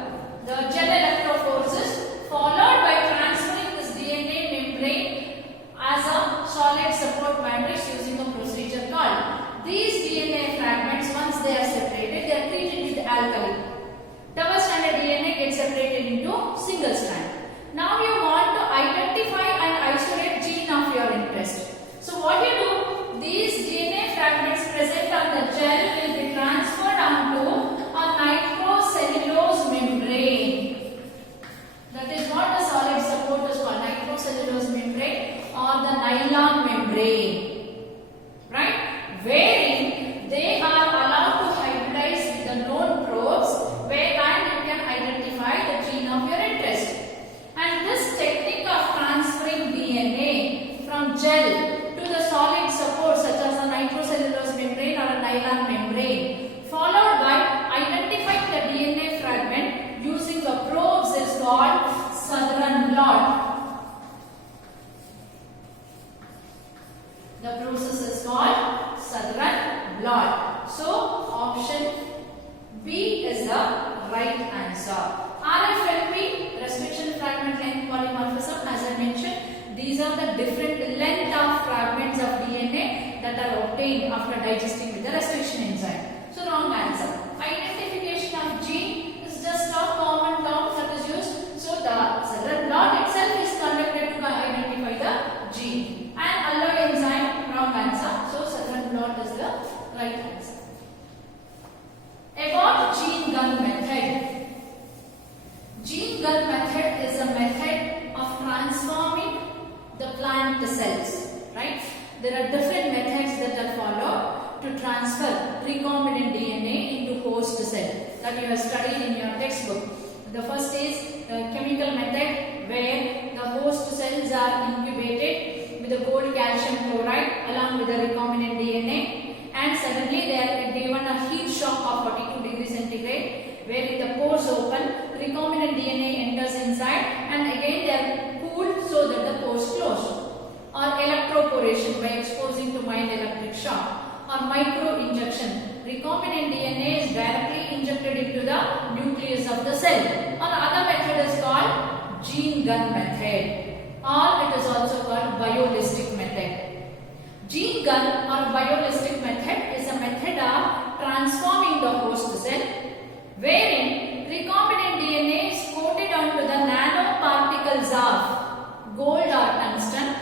The gel electrophoresis followed by transferring this DNA membrane as a solid support matrix using a procedure called. These DNA fragments, once they are separated, they are treated with alkali. Double stranded DNA gets separated into single strand. Now you want to identify and isolate gene of your interest. So what you do? These DNA fragments present on the gel will be transferred onto a nitro So option B is the right answer. RFLP, restriction fragment length polymorphism, as I mentioned, these are the different length of fragments of DNA that are obtained after digesting with the restriction enzyme. So wrong answer. Identification of gene is just a common term that is used. So the cellular blot itself is conducted to identify the gene. And alloy enzyme, wrong answer. So cellular blot is the right answer. About gene gun method. Gene gun method is a method of transforming the plant cells, right? There are different methods that are followed to transfer recombinant DNA into host cell that you have studied in your textbook. The first is chemical method, where the host cells are incubated with the gold calcium chloride along with the recombinant DNA, and suddenly they are given a heat shock of 42 degrees centigrade, where the pores open, recombinant DNA enters inside, and again they are cooled so that the pores close. Or electroporation by exposing to mild electric shock, or micro injection. Recombinant DNA is directly injected into the nucleus of the cell. Or other method is called gene gun method, or it is also called biolistic method. Gene gun or biolistic method is a method of transforming the host cell, wherein recombinant DNA is coated onto the nanoparticles of gold or tungsten,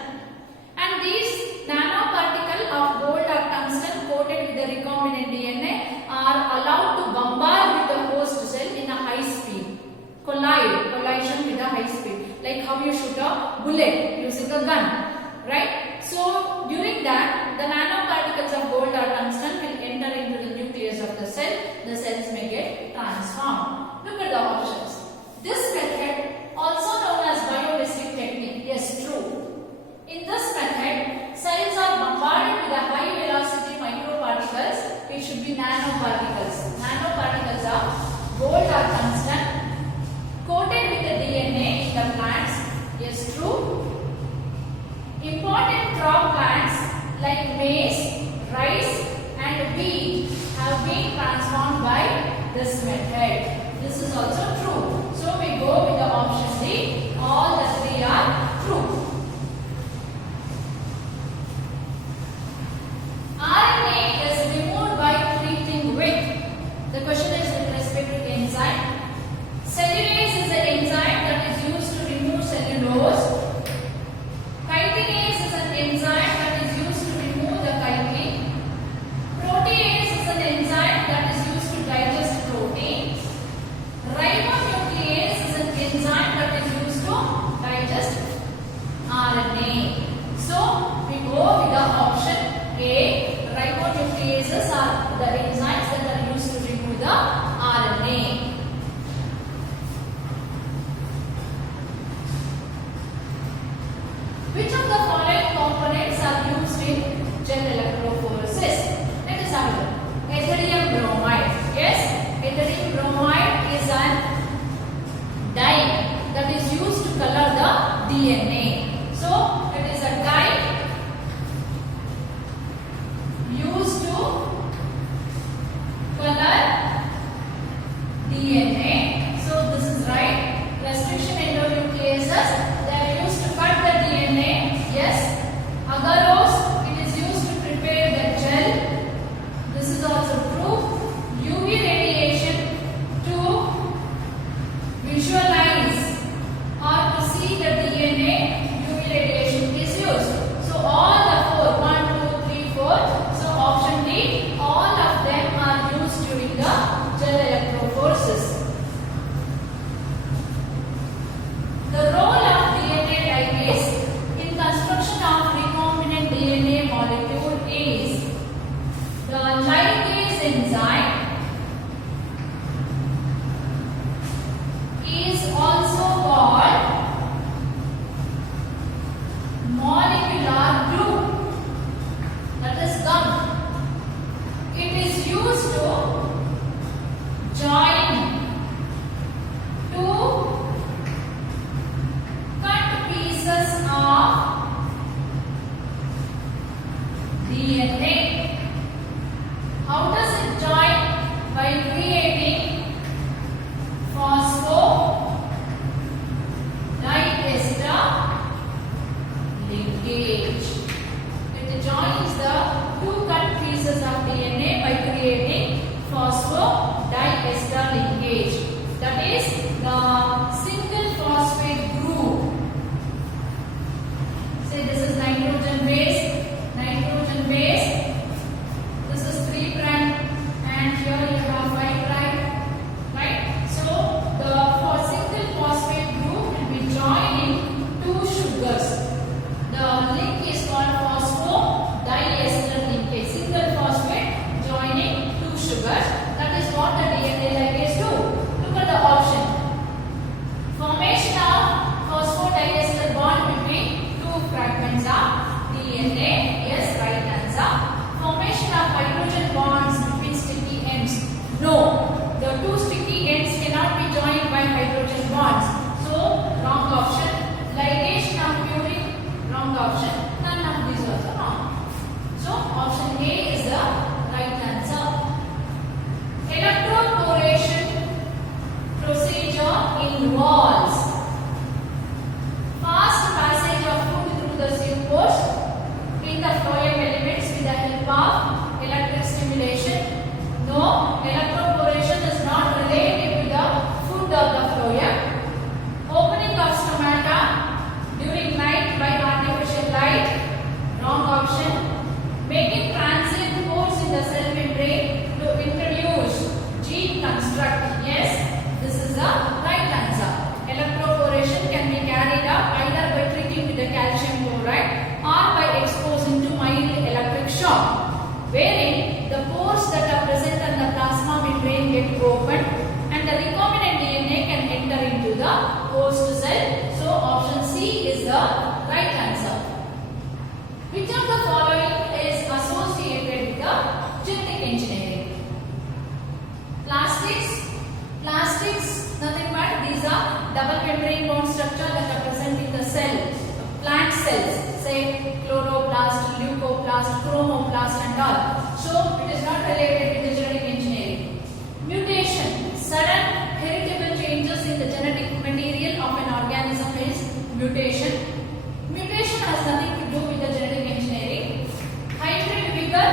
and these nanoparticles of gold or tungsten coated with the recombinant DNA are allowed to bombard with the host cell in a high speed. Collision with a high speed, like how you shoot a bullet using a gun, right? So during that, the nanoparticles of gold or tungsten will enter into the nucleus of the cell. The cells may get transformed. Look at the options. This method, also known as biolistic technique, is true. In this method, cells are bombarded with a high velocity microparticles. It should be nanoparticles. Nanoparticles of gold or tungsten coated with the DNA in the plants is true. Important crop plants like maize, rice and wheat have been transformed by this method. This is also true. So we go with the option D. All the three are true. RNA is removed by treating with. The question is with respect to enzyme. Cellulase is an enzyme that is used to remove cellulose. Chitinase is an enzyme that is used to remove the chitin. Protease is an enzyme that is used to digest protein. Ribonuclease is an enzyme that is used to digest RNA. So we go with the option A. Ribonucleases are the enzymes that are used to remove the RNA. Which of the following components are used in gel electrophoresis? Let us have a look. Etherium bromide. Yes, etherium bromide is an dye that is used to color the DNA. So it is a dye used to color DNA. So this is right. Restriction endonucleases, they are used to cut the DNA. Yes. Agarose, it is used to prepare the gel. This is also true. UV radiation to visualize or to see the DNA, UV radiation is used. So all the 4, 1, 2, 3, 4. So option D, all of them are used during the gel electrophoresis. phosphodiester linkage. That is the single phosphate group. Say this is nitrogen base. This is 3 prime, and here you have 5 prime, right? So the single phosphate group will be joining 2 sugars. The link is called phosphodiester linkage. Single phosphate joining 2 sugars. That is what the DNA ligase do. Look at the option. Formation of phosphodiester bond between 2 fragments of DNA. Yes, right answer. Formation of hydrogen bonds between sticky ends. No, the 2 sticky ends cannot be joined by hydrogen bonds. So, wrong option. Ligation of purine, wrong option. None of these also wrong. So, option A is the right answer. Electroporation procedure involves fast passage of food through the sieve pores in the phloem elements with the help of electric stimulation. No, electroporation is not related to the food of the phloem. Opening of stomata during night by artificial light, wrong option. Making transient pores in the cell membrane to introduce gene construct. Yes, this is the right answer. Electroporation can be carried out either by treating with the calcium chloride or by exposing to mild electric shock, wherein the pores that are present on the plasma membrane get opened and the recombinant DNA can enter into the host cell. So option C is the right answer. Which of the following is associated with the genetic engineering? Plastics, nothing but these are double membrane bond structure that are present in the cell, plant cells, say chloroplast, leucoplast, chromoplast and all. So it is not related with the genetic engineering. Mutation, sudden heritable changes in the genetic material of an organism is mutation. Mutation has nothing to do with the genetic engineering. Hybrid vigor,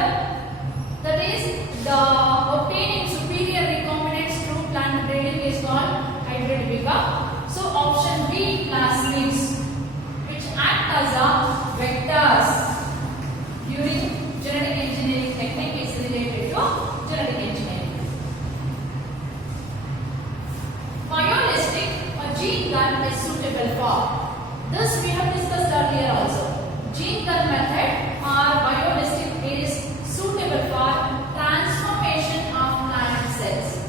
that is the obtaining superior recombinants through plant breeding is called hybrid vigor. So option B, plasmids, which act as a vectors during genetic engineering technique is related to genetic engineering. Biolistic, a gene gun is suitable for. This we have discussed earlier also. Gene gun method or biolistic is suitable for transformation of plant cells.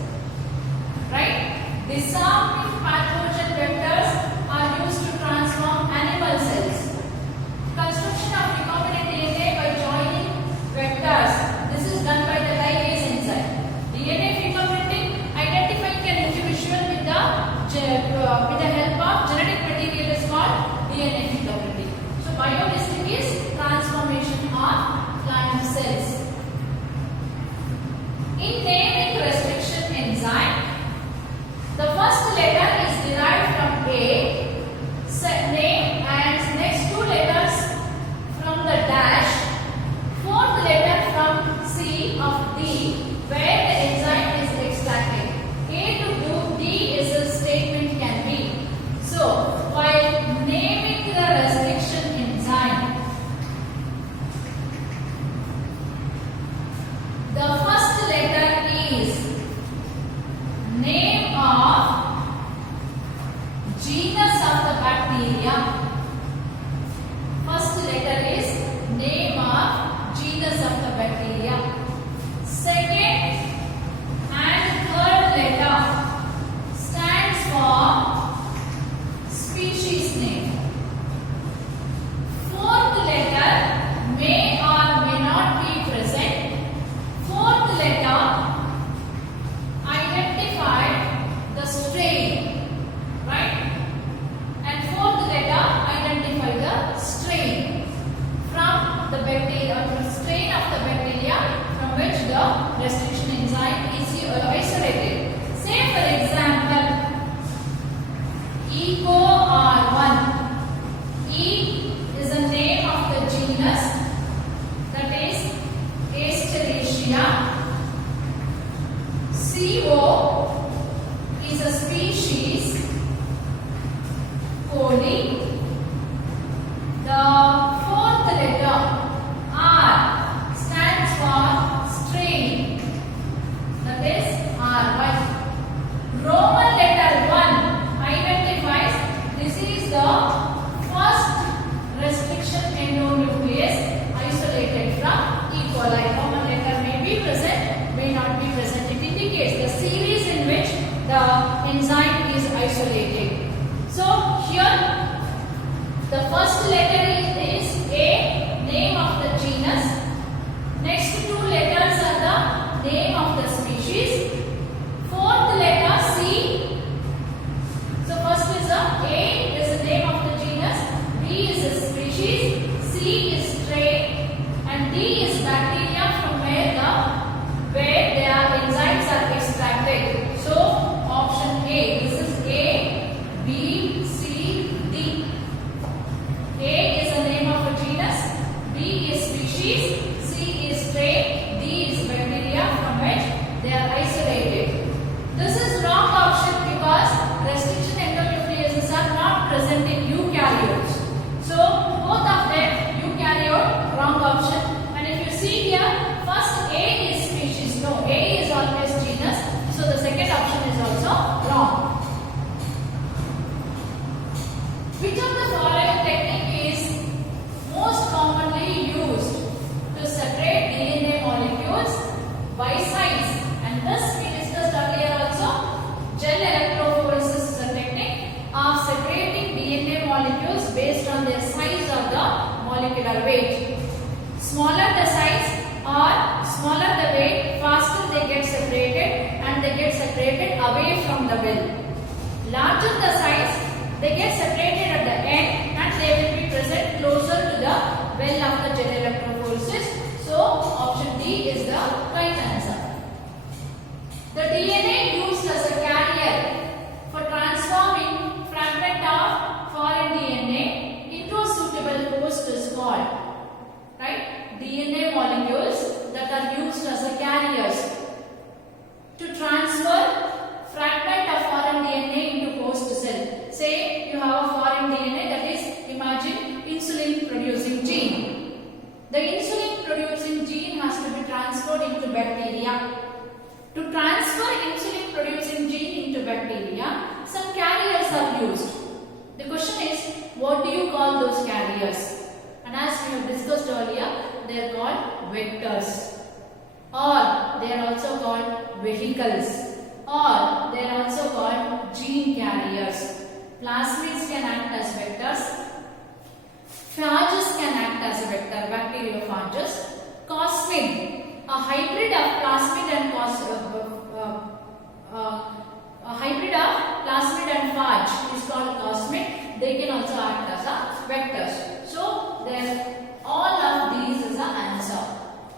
Right? Disarming pathogen vectors are used to transform animal cells. Construction of recombinant DNA by joining vectors. This is done by the ligase enzyme. DNA fingerprinting, identifying an individual with the help of genetic material is called DNA fingerprinting. So biolistic is transformation of plant cells. In naming restriction enzyme, the first letter is derived from A, name, and next 2 letters from the dash, 4th letter from C of D, where the enzyme is extracted. A to do D is a statement can be. So, while naming the restriction enzyme, the first letter is name of genus of the bacteria. First letter is name of genus of the bacteria. Second and third letter stands for species name. Fourth letter may or may not be present. Fourth letter CO is a species coding. The fourth letter R stands for strain. That is R1. Roman letter 1 identifies this is the first restriction endonuclease isolated from E. coli. Roman letter may be present, may not be present. It indicates the series in which the enzyme is isolated. So here the first letter is A, name of the genus. Next two letters are the name of the species. Fourth letter C. So first is A is the name of the genus, B is a species, C is strain, and D is bacteria from where their enzymes are extracted. So option A. This is A, B, C, D. A is the name of a genus, B is species, C is strain, D is bacteria from which they are isolated. This is wrong option because restriction endonucleases are not present in eukaryotes. So both of them eukaryote, wrong option. And if you see here, first A is species. No, A is always genus. So the second option is also wrong. Which of the following technique is most commonly used to separate DNA molecules by size? And this we discussed earlier also. Gel electrophoresis is a technique of separating DNA molecules based on their size or the molecular weight. Smaller the size or smaller the weight, faster they get separated and they get separated away from the well. Larger the size, they get separated at the end and they will be present closer to the well of the gel electrophoresis. So option D is the right answer. The DNA used as a carrier for transforming fragment of foreign DNA into a suitable host is called, right? DNA molecules that are used as a carriers to transfer fragment of foreign DNA into host cell. Say you have a foreign DNA, that is, imagine insulin producing gene. The insulin producing gene has to be transferred into bacteria. To transfer insulin producing gene into bacteria, some carriers are used. The question is, what do you call those carriers? And as we have discussed earlier, they are called vectors, or they are also called vehicles, or they are also called gene carriers. Plasmids can act as vectors. Phages can act as a vector, bacteriophages. Cosmid, a hybrid of plasmid and phage is called cosmid. They can also act as a vectors. So then all of these is the answer,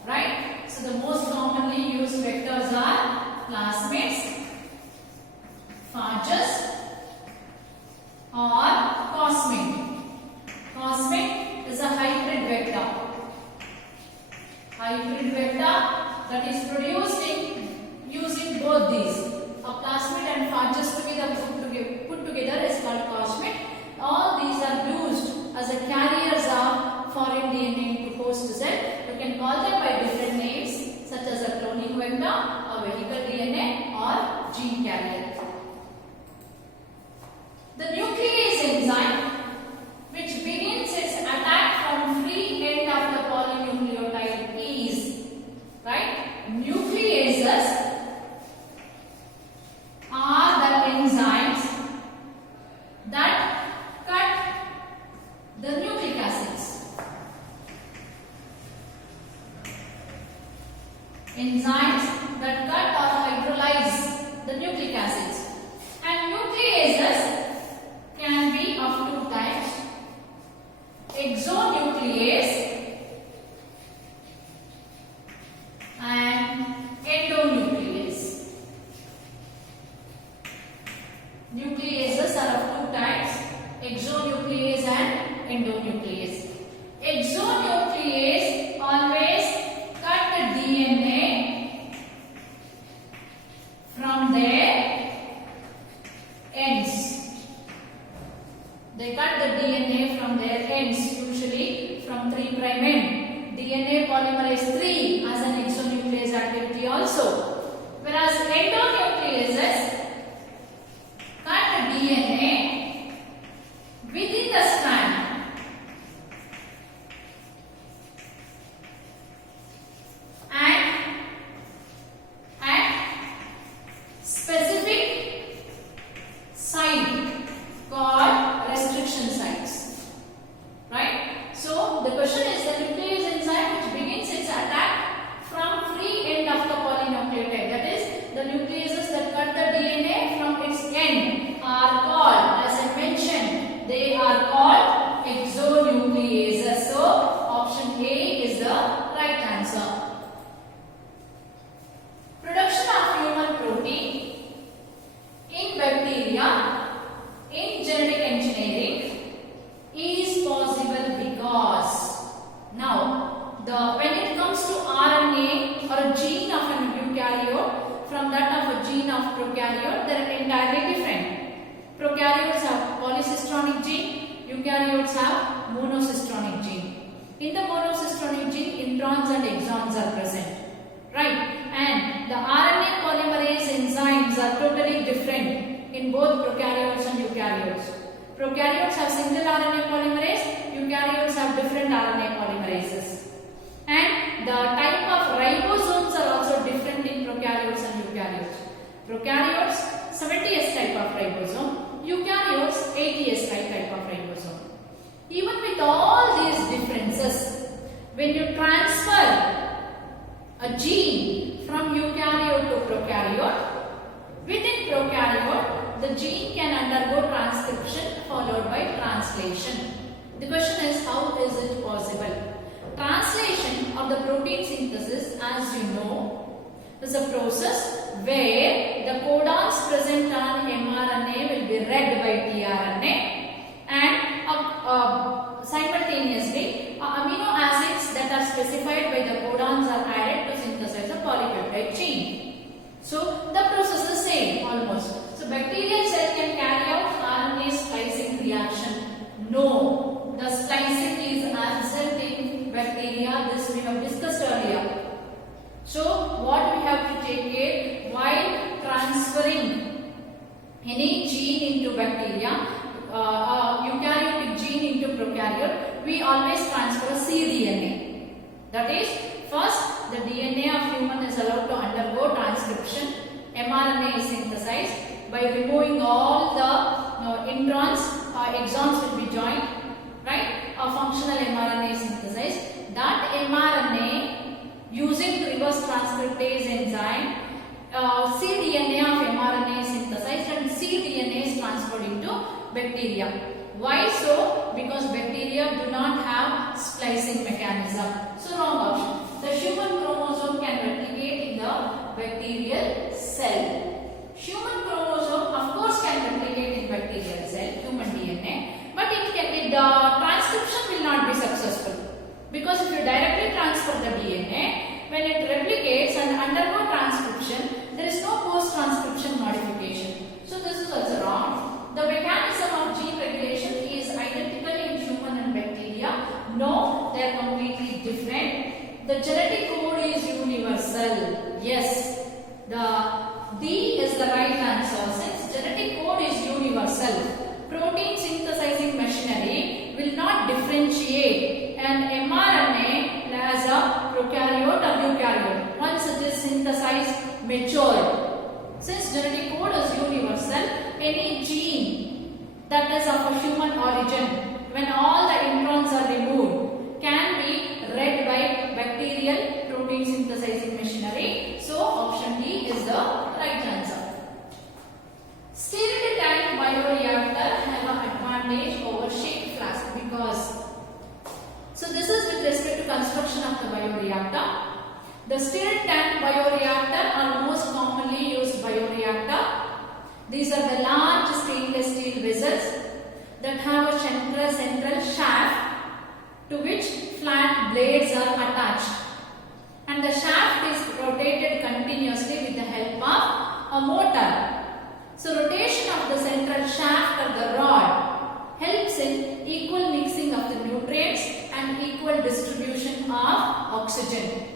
right? So the most commonly used vectors are plasmids, phages, or cosmid. Cosmid is a hybrid vector. Hybrid vector that is produced using both these. A plasmid and phages put together is called cosmid. All these are used as a carriers of foreign DNA into host cell. You can call them by different names such as a cloning vector, a vehicle DNA, or gene carrier. The nuclease enzyme, which begins its attack from free end of the polynucleotide, is, right? Nucleases from their ends. They cut the DNA from their ends, usually from 3' end. DNA polymerase 3 as an exonuclease activity also. Whereas endonucleases cut the DNA within the strand and at specific site called restriction sites. Right? So the question is the nuclease enzyme which begins its attack from free end of the polynucleotide. That is, the nucleases that cut the DNA from its end are called, as I mentioned, they are called exonucleases. So option A is the right answer. Production of human protein in bacteria in genetic engineering is possible because now when it comes to RNA or a gene of an eukaryote from that of a gene of prokaryote, they are entirely different. Prokaryotes have polycistronic gene, eukaryotes have monocistronic gene. In the monocistronic gene, introns and exons are present. Right? And the RNA polymerase enzymes are totally different in both prokaryotes and eukaryotes. Prokaryotes have single RNA polymerase, eukaryotes have different RNA polymerases. And the type of ribosomes are also different in prokaryotes and eukaryotes. Prokaryotes, 70S type of ribosome, eukaryotes, 80S type of ribosome. Even with all these differences, when you transfer a gene from eukaryote to prokaryote, within prokaryote, the gene can undergo transcription followed by translation. The question is, how is it possible? Translation of the protein synthesis, as you know, is a process where the codons present on mRNA will be read by tRNA and simultaneously amino acids that are specified by the codons are added to synthesize a polypeptide chain. So the process is same almost. So bacterial cell can carry out RNA splicing reaction. No, the splicing is absent in bacteria. This we have discussed earlier. So what we have to take care while transferring any gene into bacteria, eukaryotic gene into prokaryote, we always transfer cDNA. That is, first the DNA of human is allowed to undergo transcription. mRNA is synthesized by removing all the introns, exons will be joined, right? A functional mRNA is synthesized. That mRNA, using reverse transcriptase enzyme, cDNA of mRNA is synthesized and cDNA is transferred into bacteria. Why so? Because bacteria do not have splicing mechanism. So wrong option. The human chromosome can replicate in the bacterial cell. Human chromosome of course can replicate in bacterial cell, human DNA, but transcription will not be successful. Because if you directly transfer the DNA, when it replicates and undergo transcription, there is no post-transcription modification. So this is also wrong. The mechanism of gene regulation is identical in human and bacteria. No, they are completely different. The genetic code is universal. Yes, the D is the right answer. Since genetic code is universal, protein synthesizing machinery will not differentiate an mRNA as a prokaryote or eukaryote once it is synthesized, matured. Since genetic code is universal, any gene that is of a human origin, when all the introns are removed, can be read by bacterial protein synthesizing machinery. So option D is the right answer. Stirred tank bioreactor have an advantage over shaped flask because, so this is with respect to construction of the bioreactor. The stirred tank bioreactor are most commonly used bioreactor. These are the large stainless steel vessels that have a central shaft to which flat blades are attached, and the shaft is rotated continuously with the help of a motor. So rotation of the central shaft of the rod helps in equal mixing of the nutrients and equal distribution of oxygen.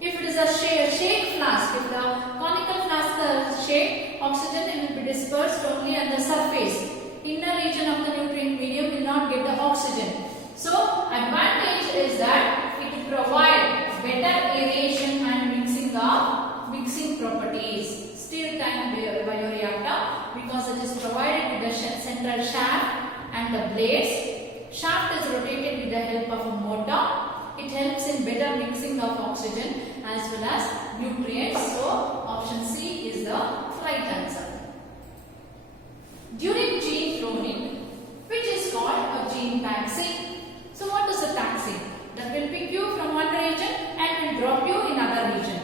If it is a shake flask, if the conical flask is shaped, oxygen will be dispersed only on the surface. Inner region of the nutrient medium will not get the oxygen. So advantage is that it will provide better aeration and mixing properties. Stir tank bioreactor, because it is provided with the central shaft and the blades. Shaft is rotated with the help of a motor. It helps in better mixing of oxygen as well as nutrients. So option C is the right answer. During gene cloning, which is called a gene taxing. So what is a taxing? That will pick you from one region and will drop you in other region.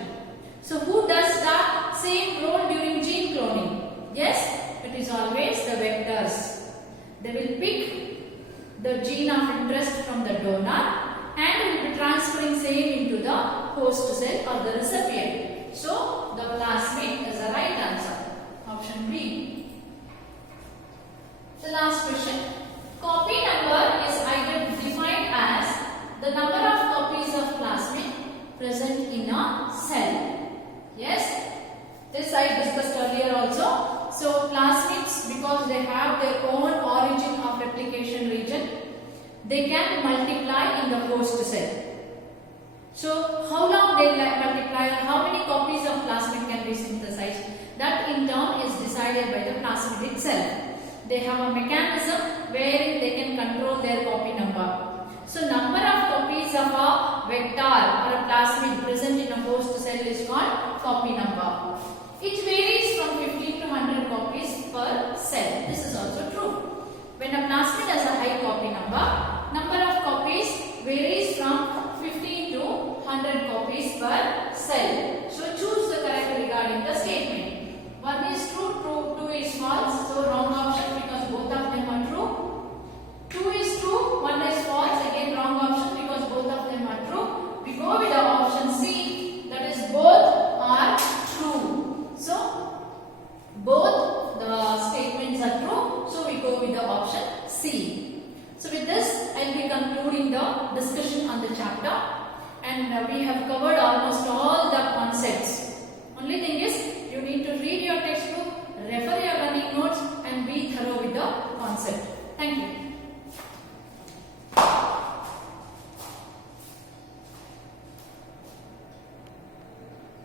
So who does the same role during gene cloning? Yes, it is always the vectors. They will pick the gene of interest from the donor and will be transferring same into the host cell or the recipient. So the plasmid is the right answer. Option B. The last question. Copy number is either defined as the number of copies of plasmid present in a cell. Yes, this I discussed earlier also. So plasmids, because they have their own origin of replication region, they can multiply in the host cell. So how long they multiply, how many copies of plasmid can be synthesized, that in turn is decided by the plasmid itself. They have a mechanism wherein they can control their copy number. So number of copies of a vector or a plasmid present in a host cell is called copy number. It varies from 15 to 100 copies per cell. This is also true. When a plasmid has a high copy number of copies varies from 15 to 100 copies per cell. So choose the correct regarding the statement. One is true, two is false. So wrong option because both of them are true. Two is true, one is false. Again wrong option because both of them are true. We go with the option C, that is both are true. So both the statements are true. So we go with the option C. So with this I will be concluding the discussion on the chapter, and we have covered almost all the concepts